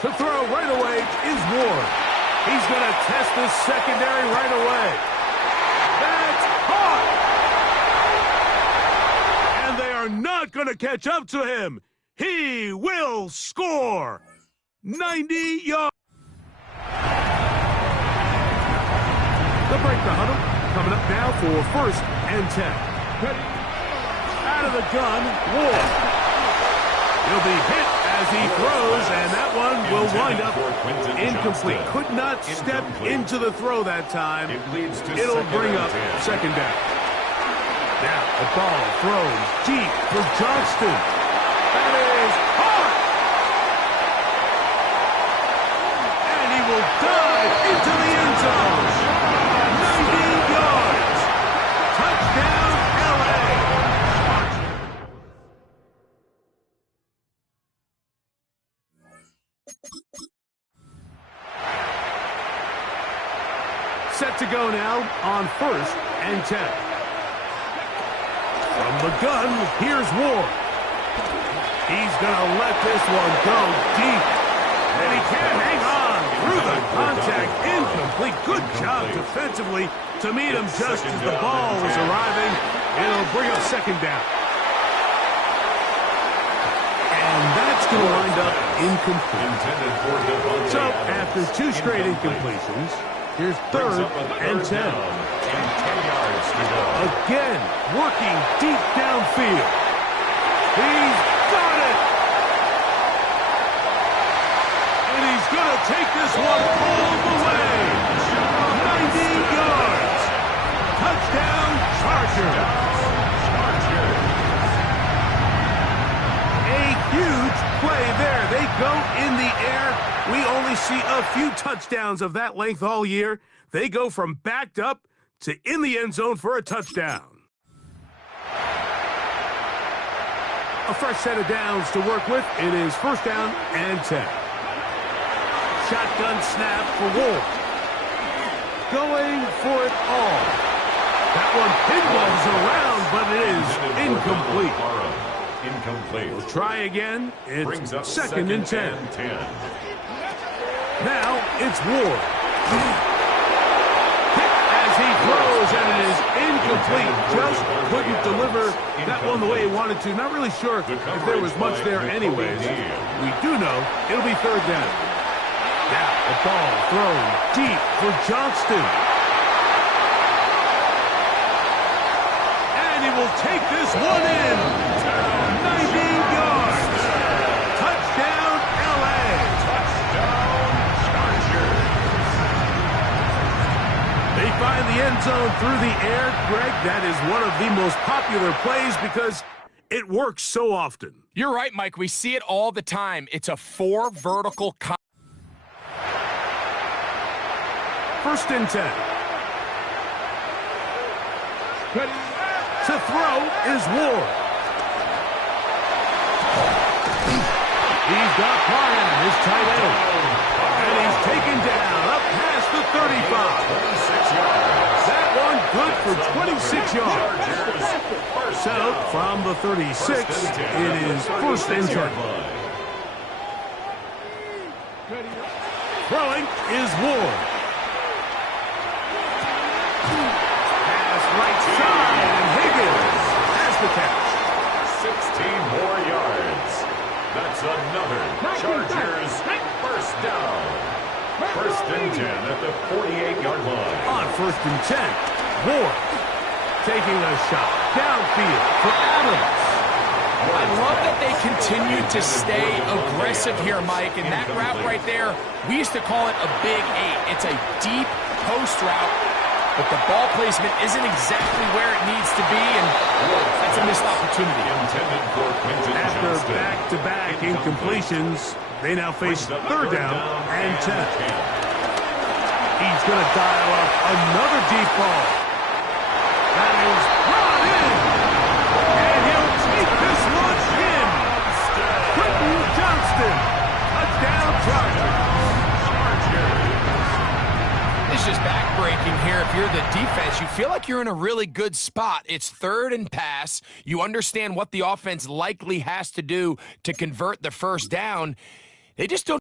To throw right away is Ward. He's going to test this secondary right away. That's caught! And they are not going to catch up to him. He will score! 90 yards. The break the huddle. Coming up now for 1st and 10. Out of the gun, Ward. He'll be hit as he throws, and that one will wind up incomplete. Could not step into the throw that time. It'll bring up 2nd down. Now the ball throws deep for Johnston. That is hard. And he will dive into the end zone. 90 yards. Touchdown, LA. Set to go now on 1st and 10. From the gun, here's Ward. He's going to let this one go deep. And he can't hang on through the contact. Incomplete. Good job defensively to meet him just as the ball was arriving. It'll bring up 2nd down. And that's going to wind up incomplete. So after 2 straight incompletions, here's 3rd and 10. Again, working deep downfield. He's got it! And he's going to take this one all the way. 90 yards. Touchdown, Chargers. A huge play there. They go in the air. We only see a few touchdowns of that length all year. They go from backed up to in the end zone for a touchdown. A fresh set of downs to work with. It is 1st down and 10. Shotgun snap for Ward. Going for it all. That one pinballs around, but it is incomplete. We'll try again. It's 2nd and 10. Now it's Ward. Hit as he throws, and it is incomplete. Just couldn't deliver that one the way he wanted to. Not really sure if there was much there anyways. We do know it'll be 3rd down. Now the ball thrown deep for Johnston. And he will take this one in. 90 yards. Touchdown, LA. They find the end zone through the air. Greg, that is one of the most popular plays because it works so often. You're right, Mike. We see it all the time. It's a 4 vertical 1st and 10. To throw is Ward. He's got Ryan, his tight end. And he's taken down up past the 35. That one good for 26 yards. So, from the 36, it is 1st and 10. Throwing is Ward. Pass right side, and Higgins has the catch. 16 more yards. That's another Chargers 1st down. 1st and 10 at the 48-yard line. On 1st and 10, Ward taking a shot downfield for Adams. I love that they continue to stay aggressive here, Mike. And that route right there, we used to call it a big 8. It's a deep post route. but the ball placement isn't exactly where it needs to be, and that's a missed opportunity. Intended for Quentin After Johnston. back-to-back incompletions, they now face third down and 10. He's going to dial up another deep ball. That is brought in. And he'll take this one in. Quentin Johnston. Touchdown Chargers. It's just backbreaking here. If you're the defense, you feel like you're in a really good spot. It's third and pass. You understand what the offense likely has to do to convert the first down. They just don't.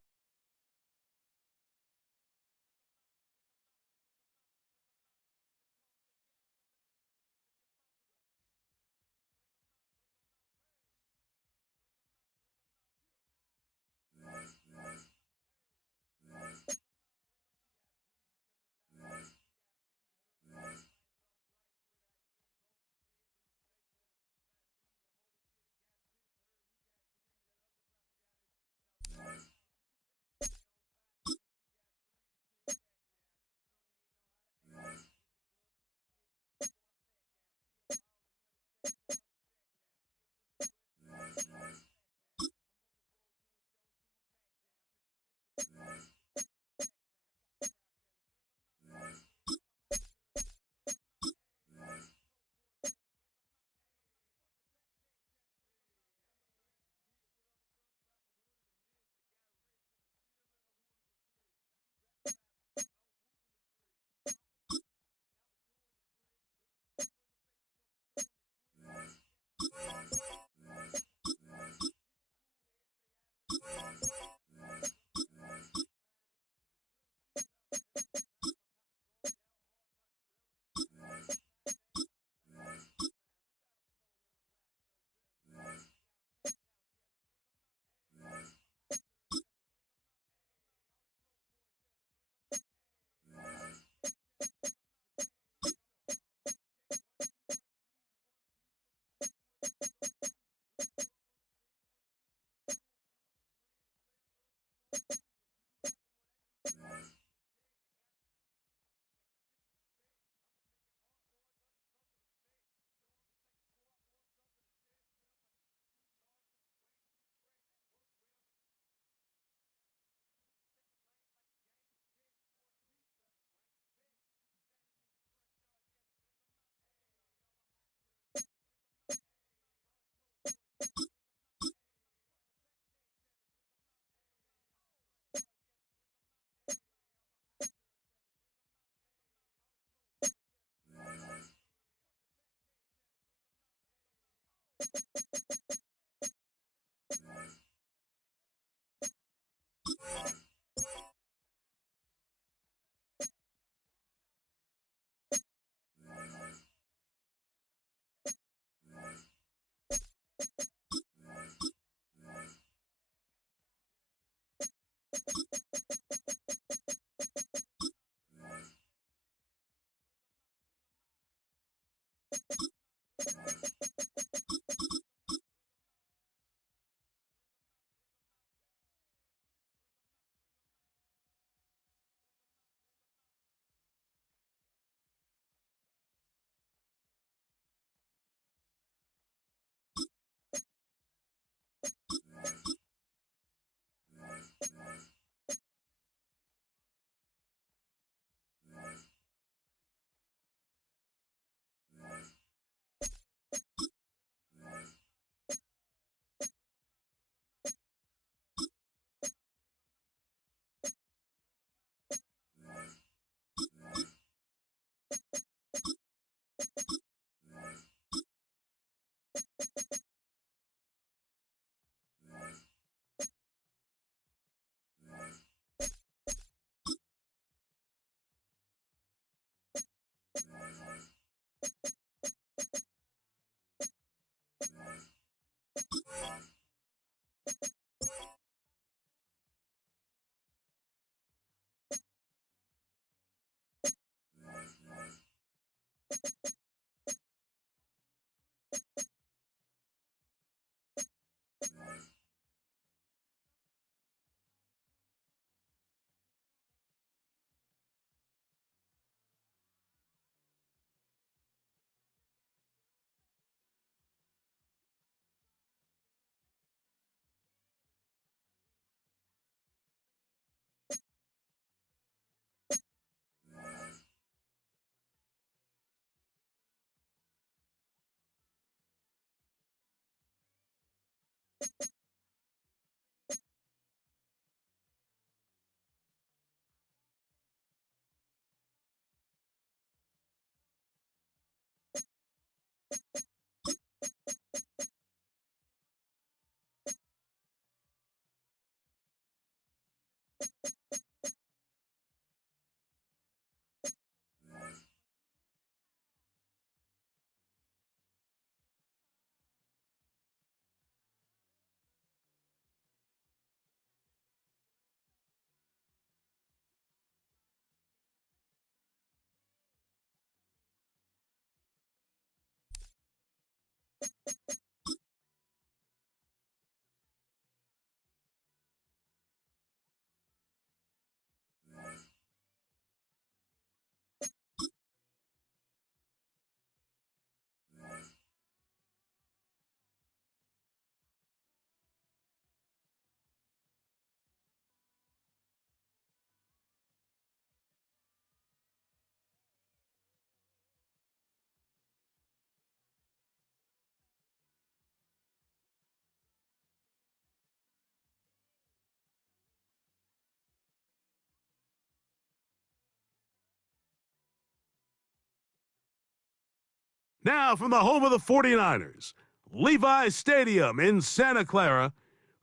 Now from the home of the 49ers, Levi's Stadium in Santa Clara,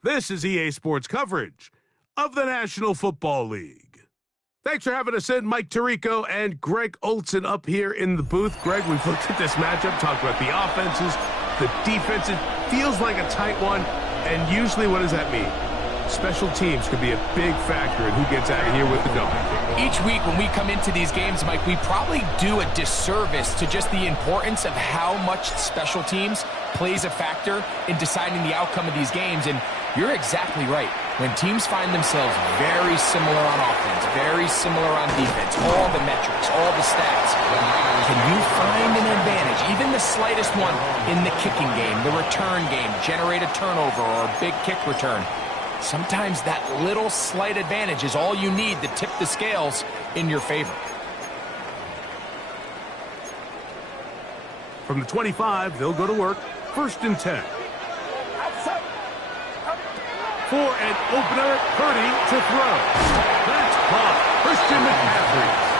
this is EA Sports coverage of the National Football League. Thanks for having us in, Mike Tirico and Greg Olson up here in the booth. Greg, we've looked at this matchup, talked about the offenses, the defenses. Feels like a tight one, and usually what does that mean? Special teams could be a big factor in who gets out of here with the W. Each week when we come into these games, Mike, we probably do a disservice to just the importance of how much special teams plays a factor in deciding the outcome of these games. And you're exactly right. When teams find themselves very similar on offense, very similar on defense, all the metrics, all the stats, can you find an advantage, even the slightest one, in the kicking game, the return game, generate a turnover or a big kick return? Sometimes that little slight advantage is all you need to tip the scales in your favor. From the 25, they'll go to work. 1st and 10. For an opener, Purdy to throw. That's caught. Christian McCaffrey.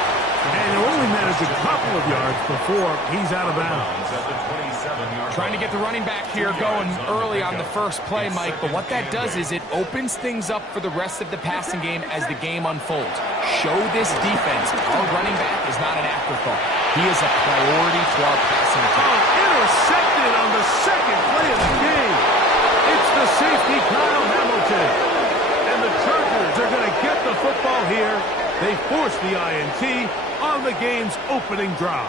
And he'll only manage a couple of yards before he's out of bounds. Trying to get the running back here going early on the first play, Mike, but what that does is it opens things up for the rest of the passing game as the game unfolds. Show this defense our running back is not an afterthought. He is a priority to our passing attack. Intercepted on the second play of the game. It's the safety, Kyle Hamilton. And the Chargers are going to get the football here. They force the INT on the game's opening drive.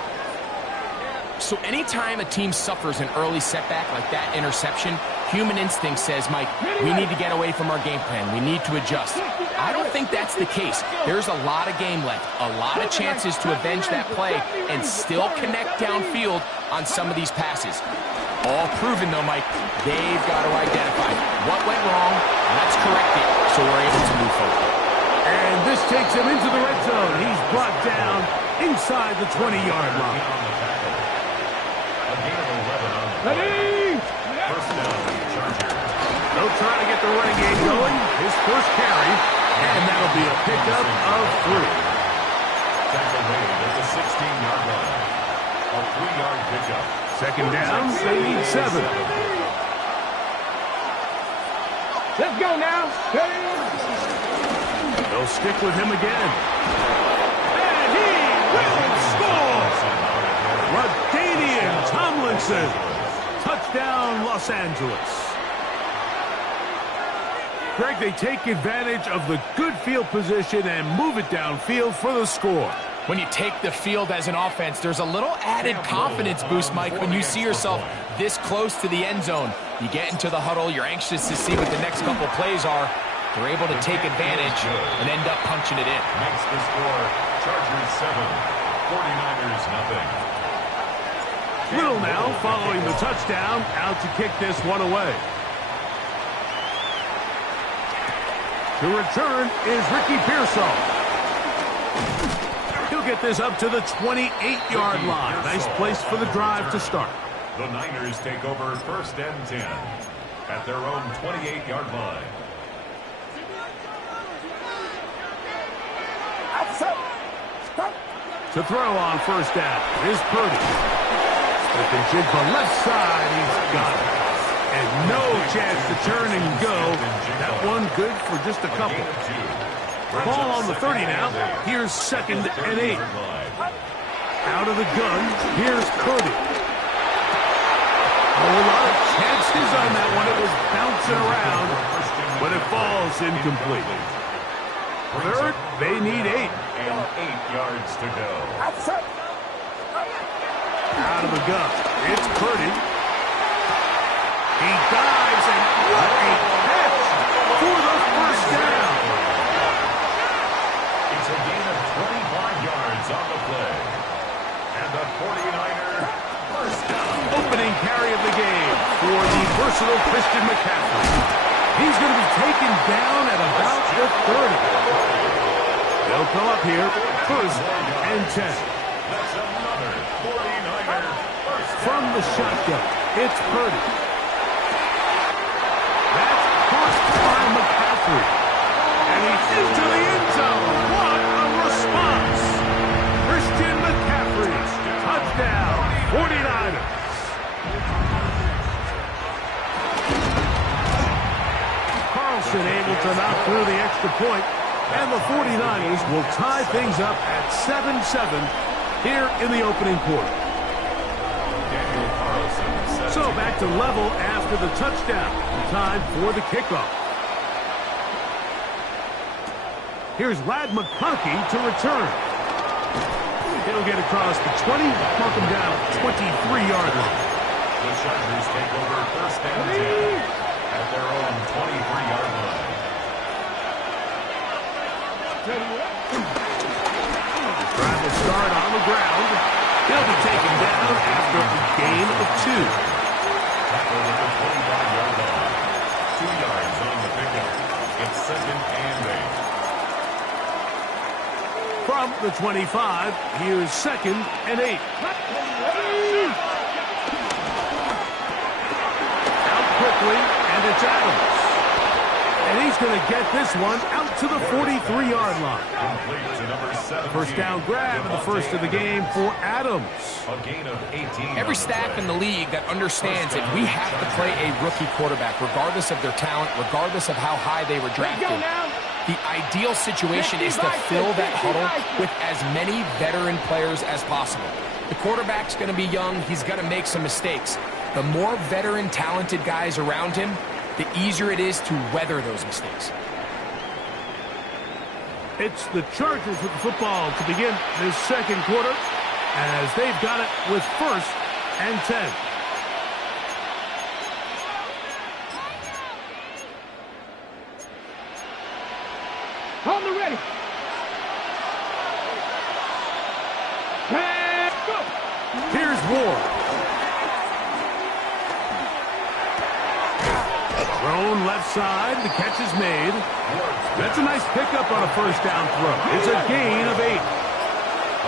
So anytime a team suffers an early setback like that interception, human instinct says, Mike, we need to get away from our game plan. We need to adjust. I don't think that's the case. There's a lot of game left, a lot of chances to avenge that play and still connect downfield on some of these passes. All proven, though, Mike, they've got to identify what went wrong, let's correct it, so we're able to move forward. And this takes him into the red zone. He's brought down inside the 20-yard line. Ready? First down, Chargers. They'll try to get the running game going. His first carry, and that'll be a pickup of 3. Tackle made at the 16-yard line. A 3-yard pickup. Second down, they need 7. Let's go now. They'll stick with him again. And he will score! LaDainian Tomlinson. Touchdown, Los Angeles. Greg, they take advantage of the good field position and move it downfield for the score. When you take the field as an offense, there's a little added confidence boost, Mike, when you see yourself this close to the end zone. You get into the huddle, you're anxious to see what the next couple plays are. They're able to take advantage and end up punching it in. Makes the score Chargers 7, 49ers nothing. Little now following the touchdown, out to kick this one away. The return is Ricky Pearsall. He'll get this up to the 28-yard line. Nice place for the drive to start. The Niners take over 1st and 10. at their own 28-yard line. To throw on first down is Purdy. Looking jig for left side. He's got it. And no chance to turn and go. That one good for just a couple. Ball on the 30 now. Here's 2nd and 8. Out of the gun. Here's Purdy. A lot of chances on that one. It was bouncing around, but it falls incomplete. Third, they need 8. And 8 yards to go. Out of the gun. It's Purdy. He dives, and what a catch for the first down. It's a gain of 25 yards on the play. And the 49er first down. Opening carry of the game for the versatile Christian McCaffrey. He's going to be taken down at about the 30. They'll come up here, 1st and 10. That's another 49er first down. From the shotgun, it's Purdy. That's caught by McCaffrey. And he's into the end zone. What a response. Christian McCaffrey, touchdown, 49ers. Carlson able to knock through the extra point. And the 49ers will tie things up at 7-7 here in the opening quarter. So back to level after the touchdown. Time for the kickoff. Here's Ladd McConkey to return. He'll get across the 20, mark him down 23-yard line. The Chargers take over 1st and 10 at their own 23-yard line. Trying to start on the ground. He'll be taken down after a gain of 2. Tackle at the 25-yard line. 2 yards on the pickup. It's 2nd and 8. From the 25, here's 2nd and 8. Out quickly, and it's Adams. And he's going to get this one out to the 43-yard line. Complete to number 17. First down grab and the first of the game for Adams. A gain of 18. Every staff in the league that understands that we have to play a rookie quarterback, regardless of their talent, regardless of how high they were drafted. The ideal situation is to fill that huddle with as many veteran players as possible. The quarterback's going to be young. He's going to make some mistakes. The more veteran, talented guys around him, the easier it is to weather those mistakes. It's the Chargers with the football to begin this second quarter as they've got it with 1st and 10. On the ready. Let's go. Here's Ward. Thrown left side. The catch is made. That's a nice pickup on a first down throw. It's a gain of 8.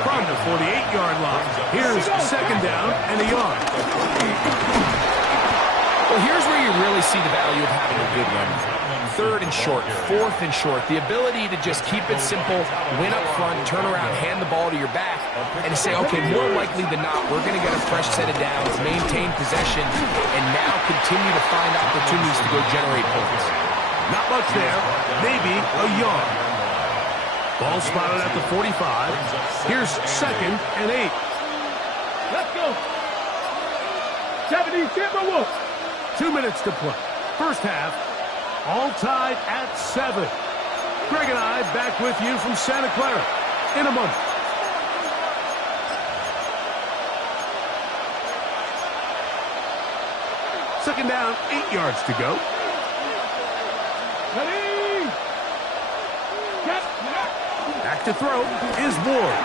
From the 48-yard line. Here's 2nd down and a yard. Well, here's where you really see the value of having a good run. 3rd and short, 4th and short. The ability to just keep it simple, win up front, turn around, hand the ball to your back, and say, okay, more likely than not, we're going to get a fresh set of downs, maintain possession, and now continue to find opportunities to go generate points. Not much there. Maybe a yard. Ball spotted at the 45. Here's 2nd and 8. Let's go. 70 Timberwolves. 2 minutes to play. First half, all tied at 7. Greg and I back with you from Santa Clara in a moment. Second down, 8 yards to go. Ready. Get. Back to throw is Ward.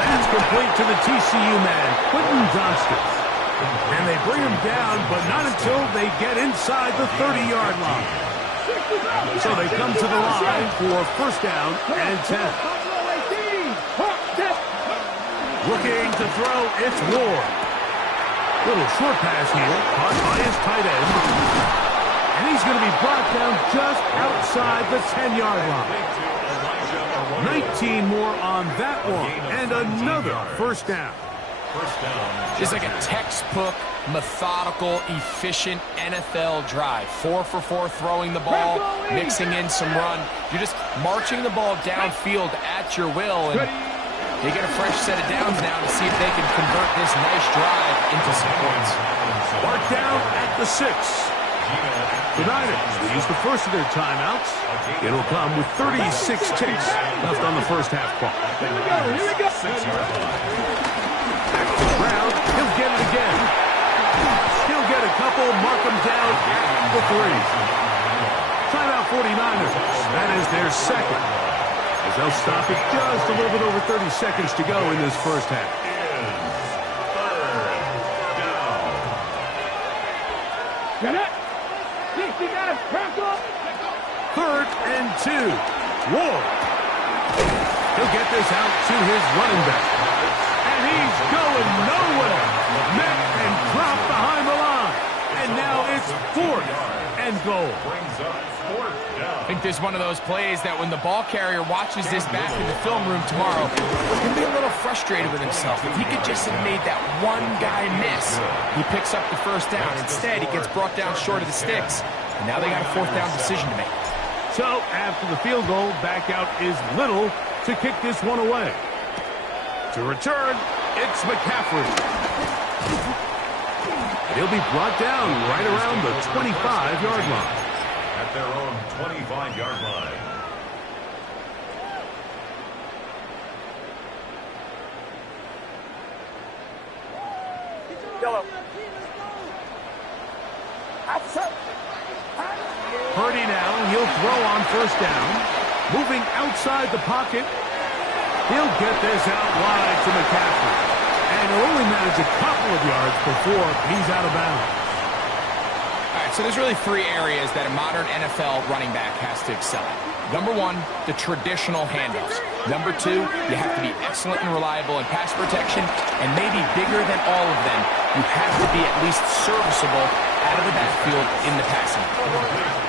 That's complete to the TCU man, Quentin Johnston. And they bring him down, but not until they get inside the 30-yard line. So they come to the line for first down and 10. Looking to throw, it's Ward. Little short pass here, caught by his tight end. And he's going to be brought down just outside the 10-yard line. 19 more on that one, and another first down. It's like a textbook, methodical, efficient NFL drive. 4 for 4 throwing the ball, mixing in some run. You're just marching the ball downfield at your will, and they get a fresh set of downs now to see if they can convert this nice drive into some points. Mark down at the 6. The Niners will use the first of their timeouts. It'll come with 36 ticks left on the first half clock. Here we go. Here we go. Back to the ground. He'll get it again. He'll get a couple, mark them down at the 3. Timeout 49ers. That is their second. As they'll stop it just a little bit over 30 seconds to go in this first half. Get it. You got it. Crack up. 3rd and 2. Ward. He'll get this out to his running back. And he's going nowhere. Met and dropped behind the line. And now it's 4th and goal. I think there's one of those plays that when the ball carrier watches this back in the film room tomorrow, he can be a little frustrated with himself. If he could just have made that one guy miss, he picks up the first down. Instead, he gets brought down short of the sticks. And now they got a 4th down decision to make. So, after the field goal, back out is Little to kick this one away. To return, it's McCaffrey. He'll be brought down right around the 25-yard line. At their own 25-yard line. Purdy now, he'll throw on first down. Moving outside the pocket. He'll get this out wide to McCaffrey. And he'll only manage a couple of yards before he's out of bounds. All right, so there's really 3 areas that a modern NFL running back has to excel at. Number 1, the traditional handoffs. Number 2, you have to be excellent and reliable in pass protection. And maybe bigger than all of them, you have to be at least serviceable out of the backfield in the passing.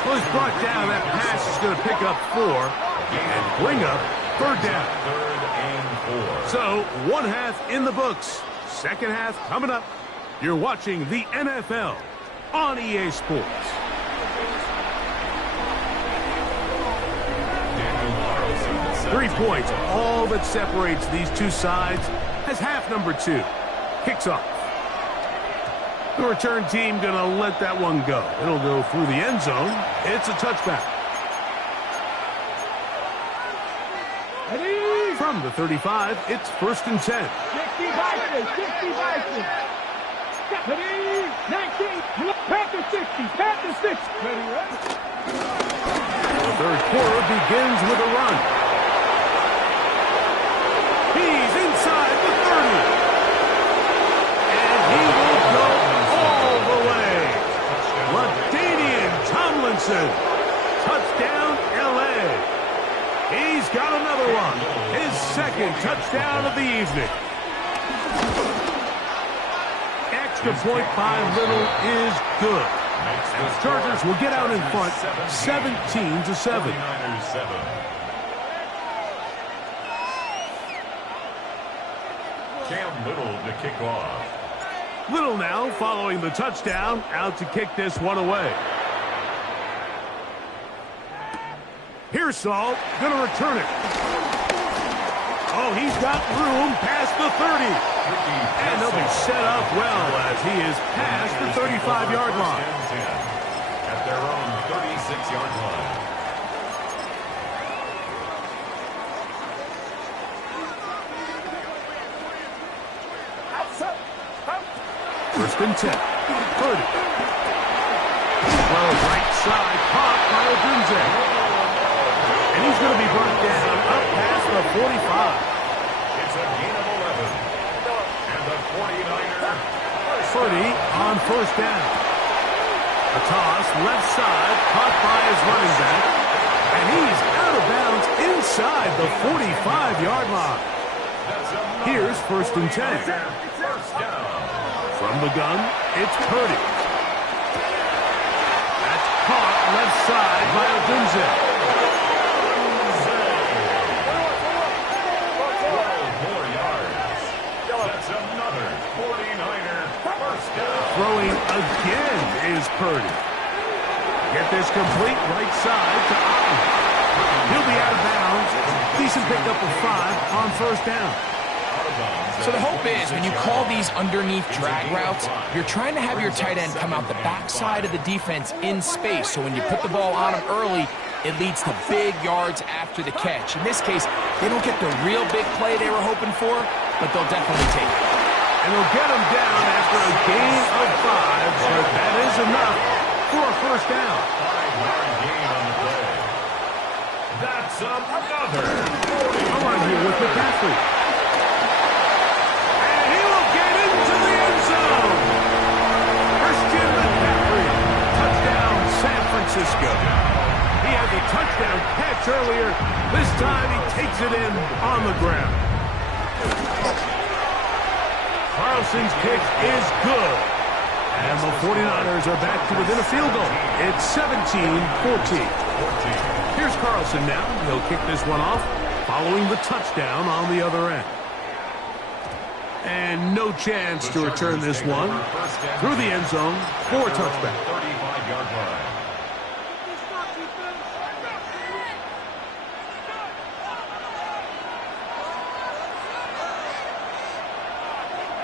Well, he's brought down. That pass is going to pick up 4 and bring up 3rd down. 3rd and 4. So, 1 half in the books. Second half coming up. You're watching the NFL on EA Sports. 3 points, all that separates these two sides, as half number 2 kicks off. The return team going to let that one go. It'll go through the end zone. It's a touchback. From the 35, it's 1st and 10. 60 Vikings. 60 Vikings. 19. Panthers 60. Panthers 60. Ready, right? The third quarter begins with a run. He's inside the 30. And he will go all the way. LaDainian Tomlinson. Touchdown, L.A. He's got another one. His 2nd touchdown of the evening. Extra point by Little is good. And the Chargers will get out in front 17-7. Cam Little to kick off. Little now following the touchdown, out to kick this one away. Here's Saul, gonna return it. Oh, he's got room past the 30. And he'll be set up well as he is past the 35-yard line. At their own 36-yard line. First and 10. Purdy. Well, right side, caught by Odunze. And he's going to be brought down up past the 45. It's a gain of 11. And the 49ers. Purdy on first down. A toss, left side, caught by his running back. And he's out of bounds inside the 45-yard line. Here's 1st and 10. First down. From the gun, it's Purdy. That's caught left side by Odunze. 12 more yards. That's another 49er first down. Throwing again is Purdy. Get this complete right side to Otten. He'll be out of bounds. Decent pickup of 5 on first down. So the hope is when you call these underneath drag routes, you're trying to have your tight end come out the backside of the defense in space. So when you put the ball on him early, it leads to big yards after the catch. In this case, they don't get the real big play they were hoping for, but they'll definitely take it. And they'll get him down after a gain of 5, but that is enough for a first down. 5-yard gain on the play. That's another. I'm right here with McCaffrey. And he will get into the end zone. Christian McCaffrey. Touchdown, San Francisco. He had the touchdown catch earlier. This time he takes it in on the ground. Carlson's kick is good. And the 49ers are back to within a field goal. It's 17-14. Here's Carlson now. He'll kick this one off, following the touchdown on the other end. And no chance to return this one through the end zone for a touchback. 35-yard line.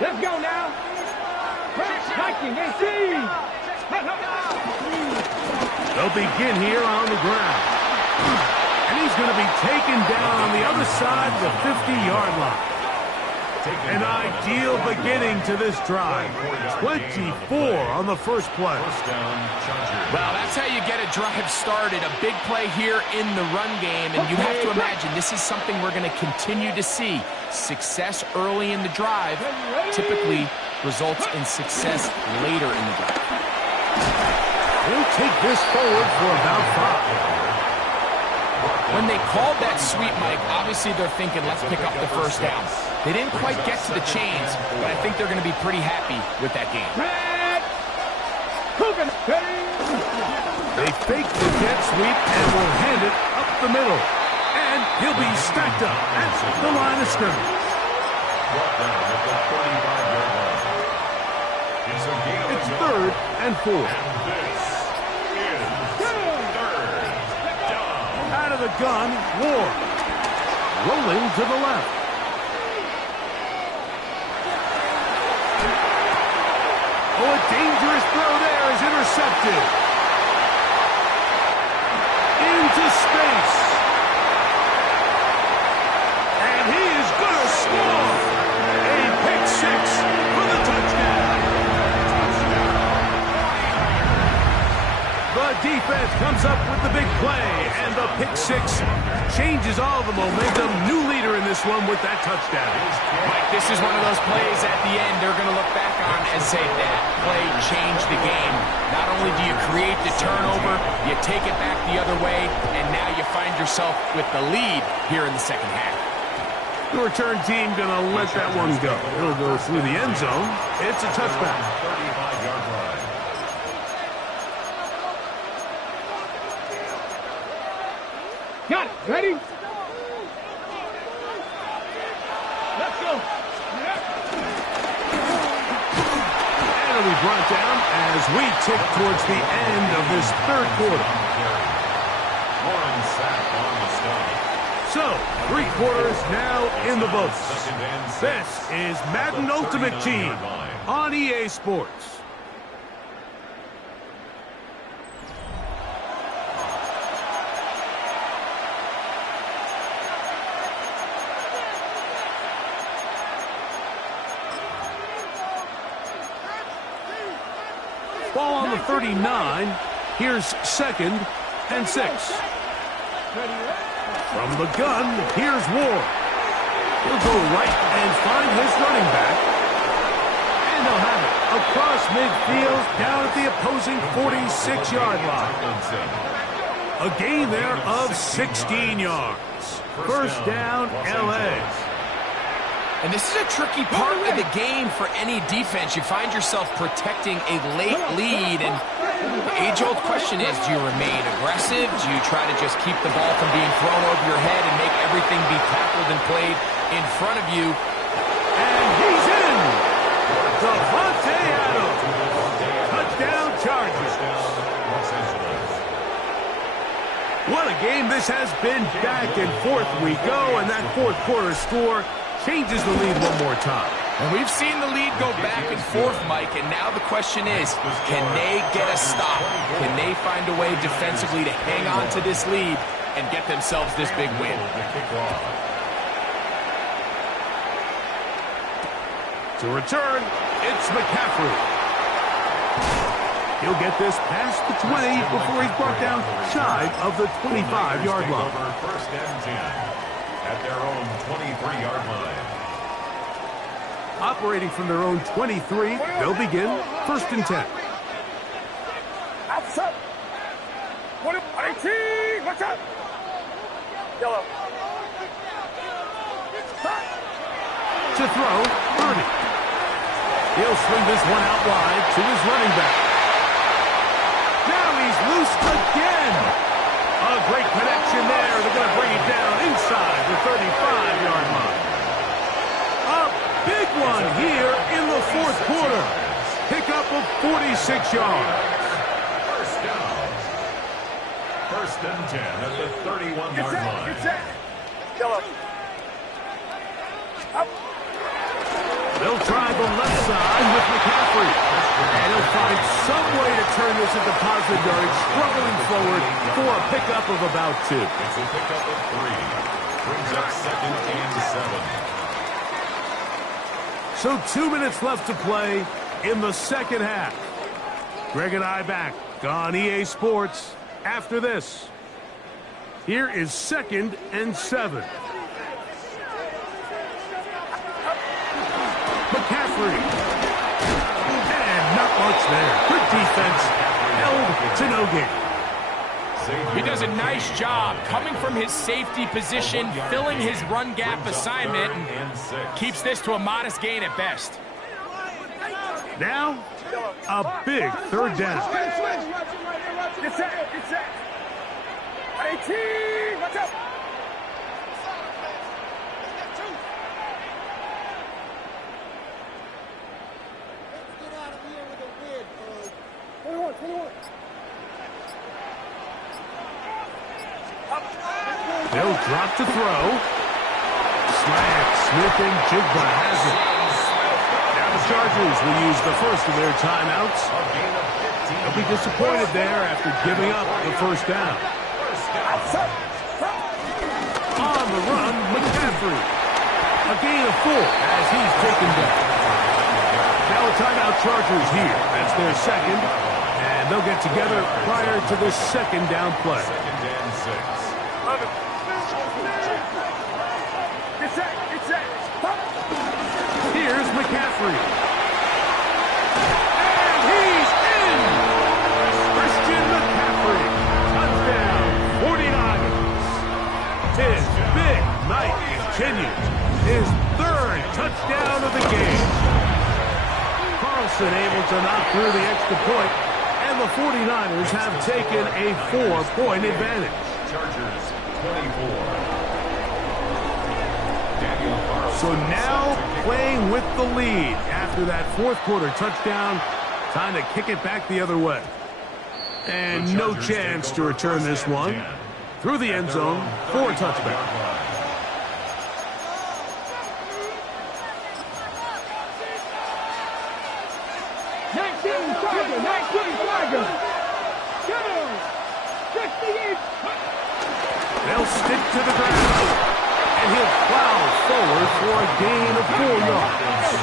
Let's go now. Viking, AC. They'll begin here on the ground. And he's going to be taken down on the other side of the 50-yard line. An ideal beginning to this drive. 24 on the first play. First down, Chargers. Well, that's how you get a drive started. A big play here in the run game, and you have to imagine this is something we're going to continue to see. Success early in the drive typically results in success later in the drive. He'll take this forward for about 5. When they called that sweep, Mike, obviously they're thinking, let's pick up the first down. They didn't quite get to the chains, but I think they're going to be pretty happy with that game. They fake the jet sweep and will hand it up the middle. And he'll be stacked up at the line of scrimmage. Brought down at the 45-yard line. It's a gain of It's a 3rd and 4. And this is 3rd down. Out of the gun, Ward. Rolling to the left. Oh, a dangerous throw there is intercepted. Into space. And he is going to score. A pick 6 for the touchdown. The defense comes up with the big play, and the pick 6 changes all the momentum. New leader in this one with that touchdown. Mike, this is one of those plays at the end they're going to look back on and say that play changed the game. Not only do you create the turnover, you take it back the other way, and now you find yourself with the lead here in the second half. The return team going to let that one go. It'll go through the end zone. It's a touchback. 35-yard line. Got it. Ready? Let's go. And it'll be brought down as we tick towards the end of this 3rd quarter. One sack on the stop. So, 3 quarters now in the books. Second and 6. This is Madden Ultimate Team on EA Sports. Ball on the 39. Here's 2nd and 6. From the gun, here's Ward. He'll go right and find his running back. And they'll have it across midfield down at the opposing 46-yard line. A gain there of 16 yards. First down, L.A. And this is a tricky part of the game for any defense. You find yourself protecting a late lead, and the age-old question is, do you remain aggressive? Do you try to just keep the ball from being thrown over your head and make everything be tackled and played in front of you? And he's in! Davante Adams! Touchdown Chargers! What a game this has been. Back and forth we go, and that fourth quarter score changes the lead one more time. And we've seen the lead go back and forth, Mike, and now the question is, can they get a stop? Can they find a way defensively to hang on to this lead and get themselves this big win? To return, it's McCaffrey. He'll get this past the 20 before he's brought down shy of the 25-yard line. First and 10 at their own 23-yard line. Operating from their own 23, they'll begin first and 10. Outside. 18. Watch out. Yellow. To throw, Purdy. He'll swing this one out wide to his running back. Now he's loose again. A great connection there. They're going to bring it down inside the 35-yard line. A big one here in the fourth quarter. Pickup of 46 yards. First down. First and 10 at the 31-yard line. Yellow. Up. They'll try the left side with McCaffrey. And he'll find some way to turn this into positive yards, struggling forward for a pickup of about 2. It's a pickup of 3. Brings up second and 7. So 2 minutes left to play in the second half. Greg and I back on EA Sports after this. Here is second and 7. McCaffrey. And not much there. Good defense. Held to no gain. He does a nice job coming from his safety position, filling his run gap assignment, and keeps this to a modest gain at best. Now, a big third down. Get set. Get set. 18. Watch out. They'll drop to throw. Slant. Smith and Jigba has it. Now the Chargers will use the first of their timeouts. They'll be disappointed there after giving up the first down. On the run, McCaffrey. A gain of 4 as he's taken down. Now a timeout Chargers here. That's their second. And they'll get together prior to the second down play. Second and 6. Here's McCaffrey. And he's in! Christian McCaffrey. Touchdown, 49ers. His big night continues. His third touchdown of the game. Carlson able to knock through the extra point, and the 49ers have taken a 4-point advantage. Chargers 24. So now playing with the lead after that fourth quarter touchdown. Time to kick it back the other way. And no chance to return this one. Through the end zone for a touchback. They'll stick to the ground. And he'll plow forward for a gain of 4 yards.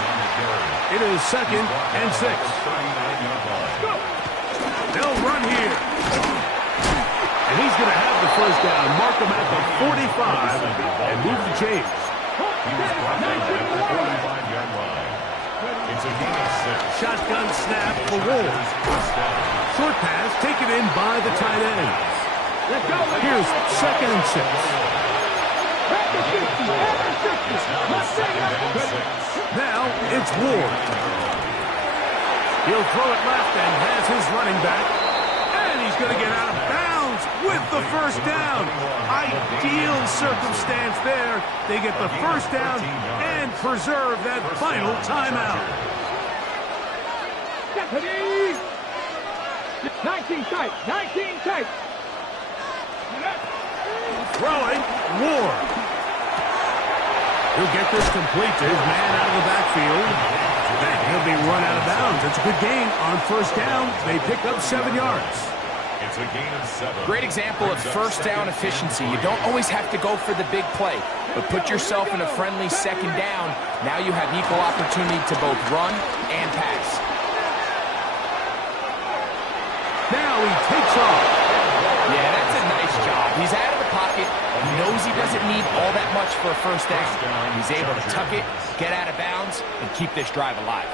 It is second and 6. They'll run here. And he's going to have the first down. Mark him at the 45 and move the chains. It's a gain of 6. Shotgun snap for Wolves. Short pass taken in by the tight end. Here's second and 6. it's Ward. He'll throw it left and has his running back. And he's going to get out of bounds with the first down. Ideal circumstance there. They get the first down and preserve that final timeout. 19 tight, 19 tight. Throwing, Ward. He'll get this complete to his man out of the backfield. And he'll be run out of bounds. It's a good gain on first down. They pick up 7 yards. It's a gain of 7. Great example of first down efficiency. You don't always have to go for the big play, but put yourself in a friendly second down. Now you have equal opportunity to both run and pass. Now he takes off. Yeah, that's a nice job. He's out of the pocket. He knows he doesn't need all that much for a first down. He's able to tuck it, get out of bounds, and keep this drive alive.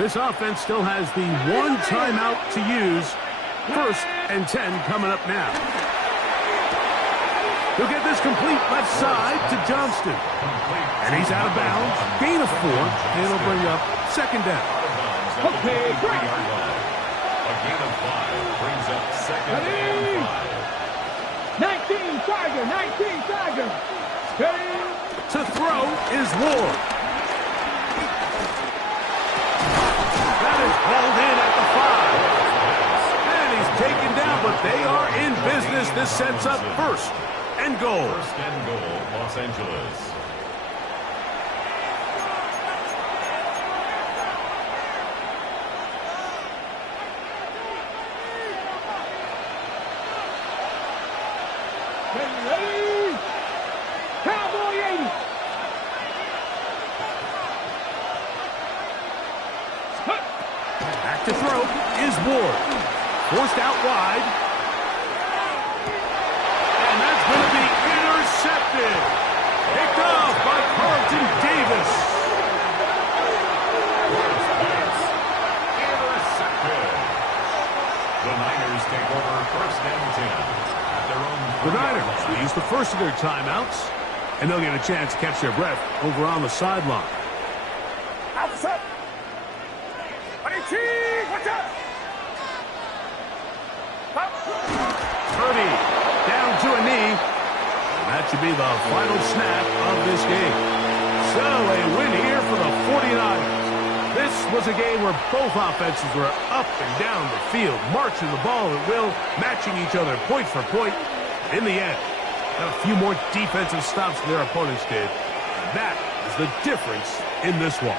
This offense still has the one timeout to use. 1st and 10 coming up now. He'll get this complete left side to Johnston. And he's out of bounds. Gain of 4. And it'll bring up 2nd down. Okay, great. A gain of 5 brings up 2nd and 5. 19 Tiger, 19 Tiger. Steady. To throw is Ward. That is hauled in at the 5. And he's taken down, but they are in business. This sets up 1st and goal. 1st and goal, Los Angeles. Ready? Cowboy 80. Back to throw is Ward. Forced out wide. And that's going to be intercepted. Picked off by Carlton Davis. Intercepted. The Niners take over 1st and 10 at their own. The Niners use the first of their timeouts, and they'll get a chance to catch their breath over on the sideline. Outside. Watch out. Purdy down to a knee. And that should be the final snap of this game. So a win here for the 49ers. This was a game where both offenses were up and down the field, marching the ball at will, matching each other point for point. In the end, got a few more defensive stops than their opponents did. And that is the difference in this one.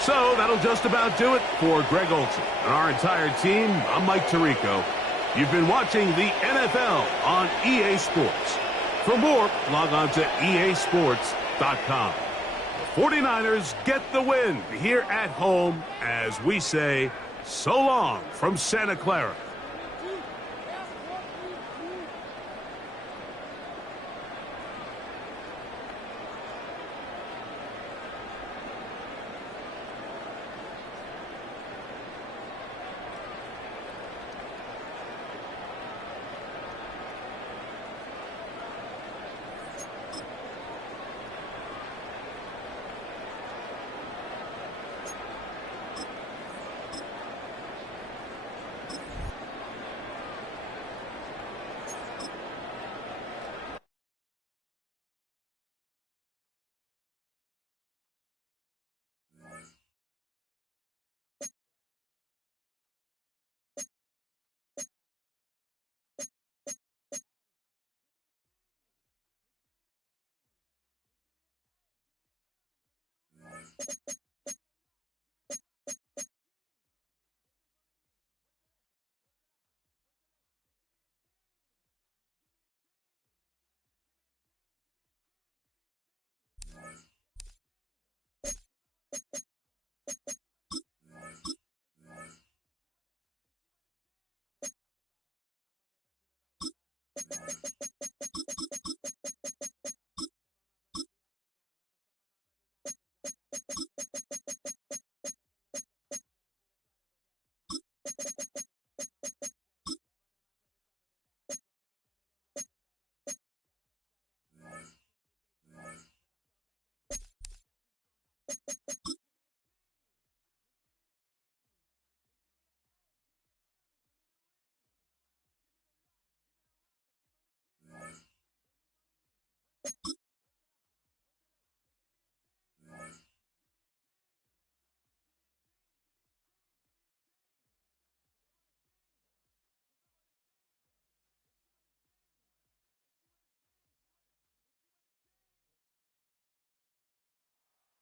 So that'll just about do it for Greg Olsen and our entire team. I'm Mike Tirico. You've been watching the NFL on EA Sports. For more, log on to easports.com. The 49ers get the win here at home as we say so long from Santa Clara.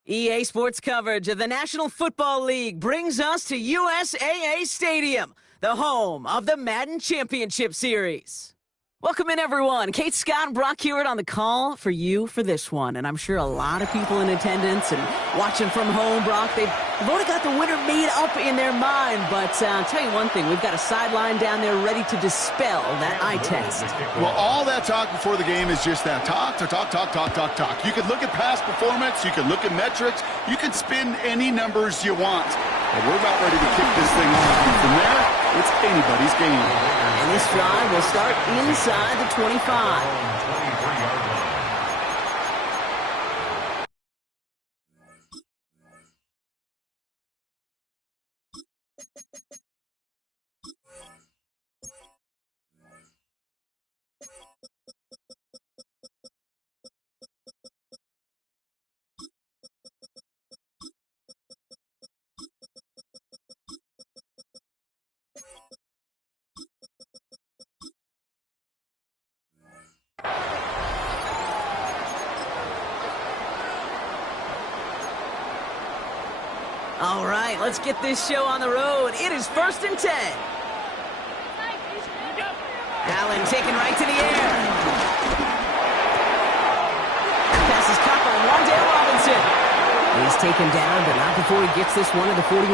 EA Sports coverage of the National Football League brings us to USAA Stadium, the home of the Madden Championship Series. Welcome in, everyone. Kate Scott and Brock Hewitt on the call for you for this one. And I'm sure a lot of people in attendance and watching from home, Brock, they've already got the winner made up in their mind. But I'll tell you one thing, we've got a sideline down there ready to dispel that eye test. Well, all that talk before the game is just that. Talk. You can look at past performance. You can look at metrics. You can spin any numbers you want. But we're about ready to kick this thing off. And from there, it's anybody's game. And this drive will start inside the 25. All right, let's get this show on the road. It is 1st and 10. Allen taken right to the air. Pass is caught by Wandale Robinson. He's taken down, but not before he gets this one to the 41.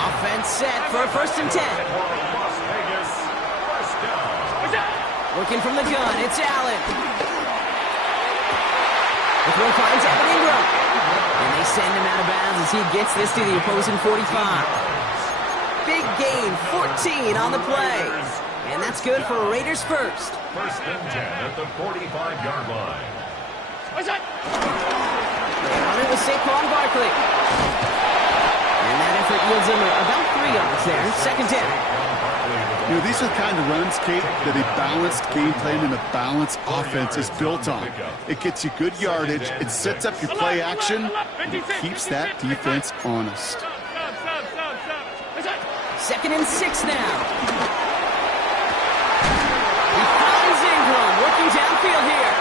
Offense set for 1st and 10. Looking from the gun, it's Allen. The throw finds Evan Ingram. And they send him out of bounds as he gets this to the opposing 45. Big gain, 14 on the play. And that's good for Raiders first. 1st and 10 at the 45-yard line. And on it was Saquon Barkley. And that effort yields him about 3 yards there. 2nd down. You know, these are the kind of runs, Kate, that a balanced game plan and a balanced offense is built on. It gets you good yardage, it sets up your play action, and it keeps that defense honest. 2nd and 6 now. He finds Ingram working downfield here.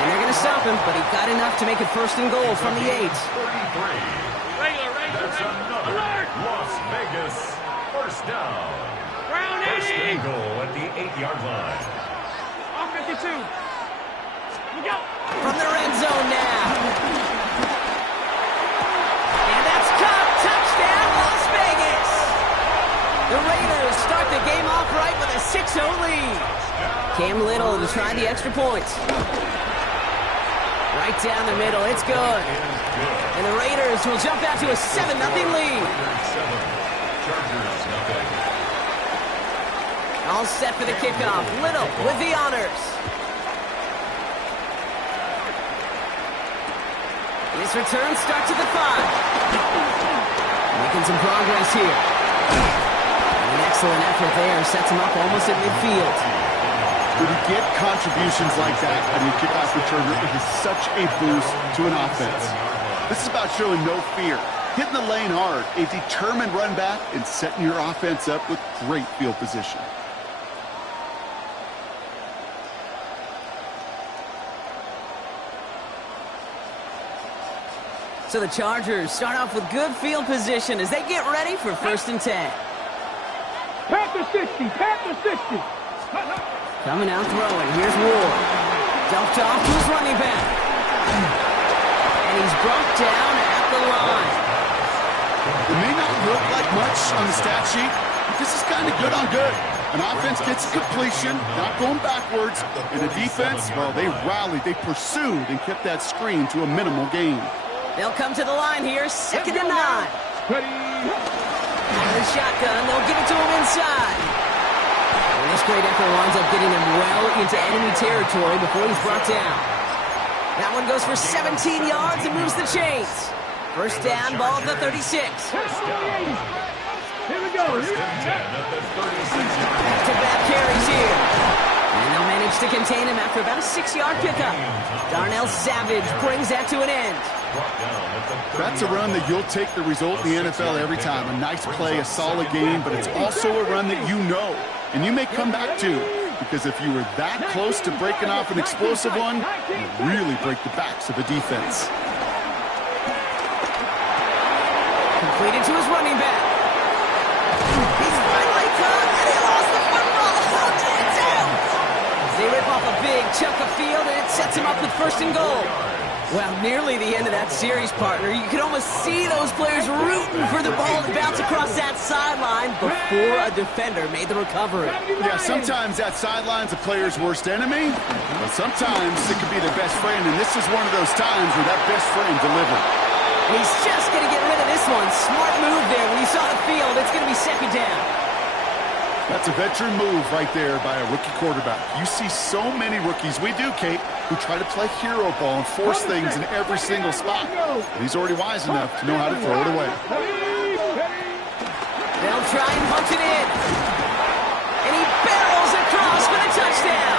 And they're going to stop him, but he got enough to make it 1st and goal from the 8. That's another Las Vegas 1st down. 1st and goal at the 8-yard line. Off 52. We go. From the red zone now. And that's caught. Touchdown, Las Vegas. The Raiders start the game off right with a 6-0 lead. Cam Little to try the extra points. Right down the middle. It's good. And the Raiders will jump out to a 7-0 lead. Chargers nothing. All set for the kickoff. Little with the honors. This return starts at the 5. Making some progress here. And an excellent effort there. Sets him up almost at midfield. When you get contributions like that on your kickoff returner, it is such a boost to an offense. This is about showing no fear, hitting the lane hard, a determined run back, and setting your offense up with great field position. So the Chargers start off with good field position as they get ready for 1st and 10. Panther 60. Panther 60. Coming out throwing. Here's Ward. Dumped off to his running back. And he's brought down at the line. It may not look like much on the stat sheet, but this is kind of good on good. An offense gets completion, not going backwards, and the defense, well, they rallied, they pursued, and kept that screen to a minimal gain. They'll come to the line here, 2nd and 9. Ready. Out of the shotgun, they'll give it to him inside. And this great effort winds up getting him well into enemy territory before he's brought down. That one goes for 17 yards and moves the chains. 1st down, ball at the 36. Here we go. First and 10 at the 36-yard line. Back-to-back carries here. And they'll manage managed to contain him after about a 6-yard pickup. Darnell Savage brings that to an end. That's a run that you'll take the result in the NFL every time. A nice play, a solid game, but it's also a run that you know, and you may come back to, because if you were that close to breaking off an explosive one, you really break the backs of a defense. Completed to his running back. He's finally caught, and he lost the football. It's out. They rip off a big chunk of field, and it sets him up with 1st and goal. Well, nearly the end of that series, partner. You could almost see those players rooting for the ball to bounce across that sideline before a defender made the recovery. Yeah, sometimes that sideline's a player's worst enemy, but sometimes it could be their best friend, and this is one of those times where that best friend delivered. He's just going to get rid of this one. Smart move there. When he saw the field, it's going to be 2nd down. That's a veteran move right there by a rookie quarterback. You see so many rookies, we do, Kate, who try to play hero ball and force things in every single spot. But he's already wise enough to know how to throw it away. They'll try and punch it in. And he barrels across for the touchdown.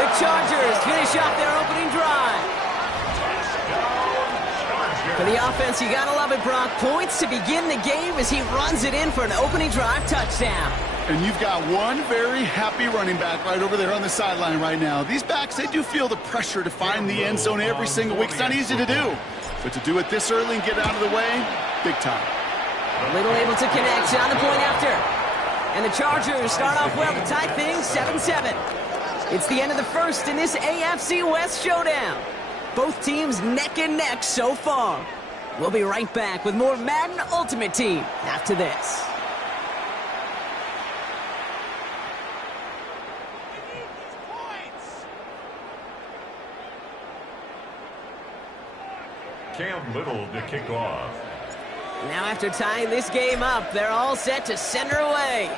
The Chargers finish off their opening drive. For the offense, you gotta love it, Brock. Points to begin the game as he runs it in for an opening drive touchdown. And you've got one very happy running back right over there on the sideline right now. These backs, they do feel the pressure to find the end zone every single week. It's not easy to do. But to do it this early and get out of the way, big time. Little able to connect on the point after. And the Chargers start off well to tie things 7-7. It's the end of the first in this AFC West showdown. Both teams neck and neck so far. We'll be right back with more Madden Ultimate Team after this. Cam Little to kick off. Now after tying this game up, they're all set to send her away.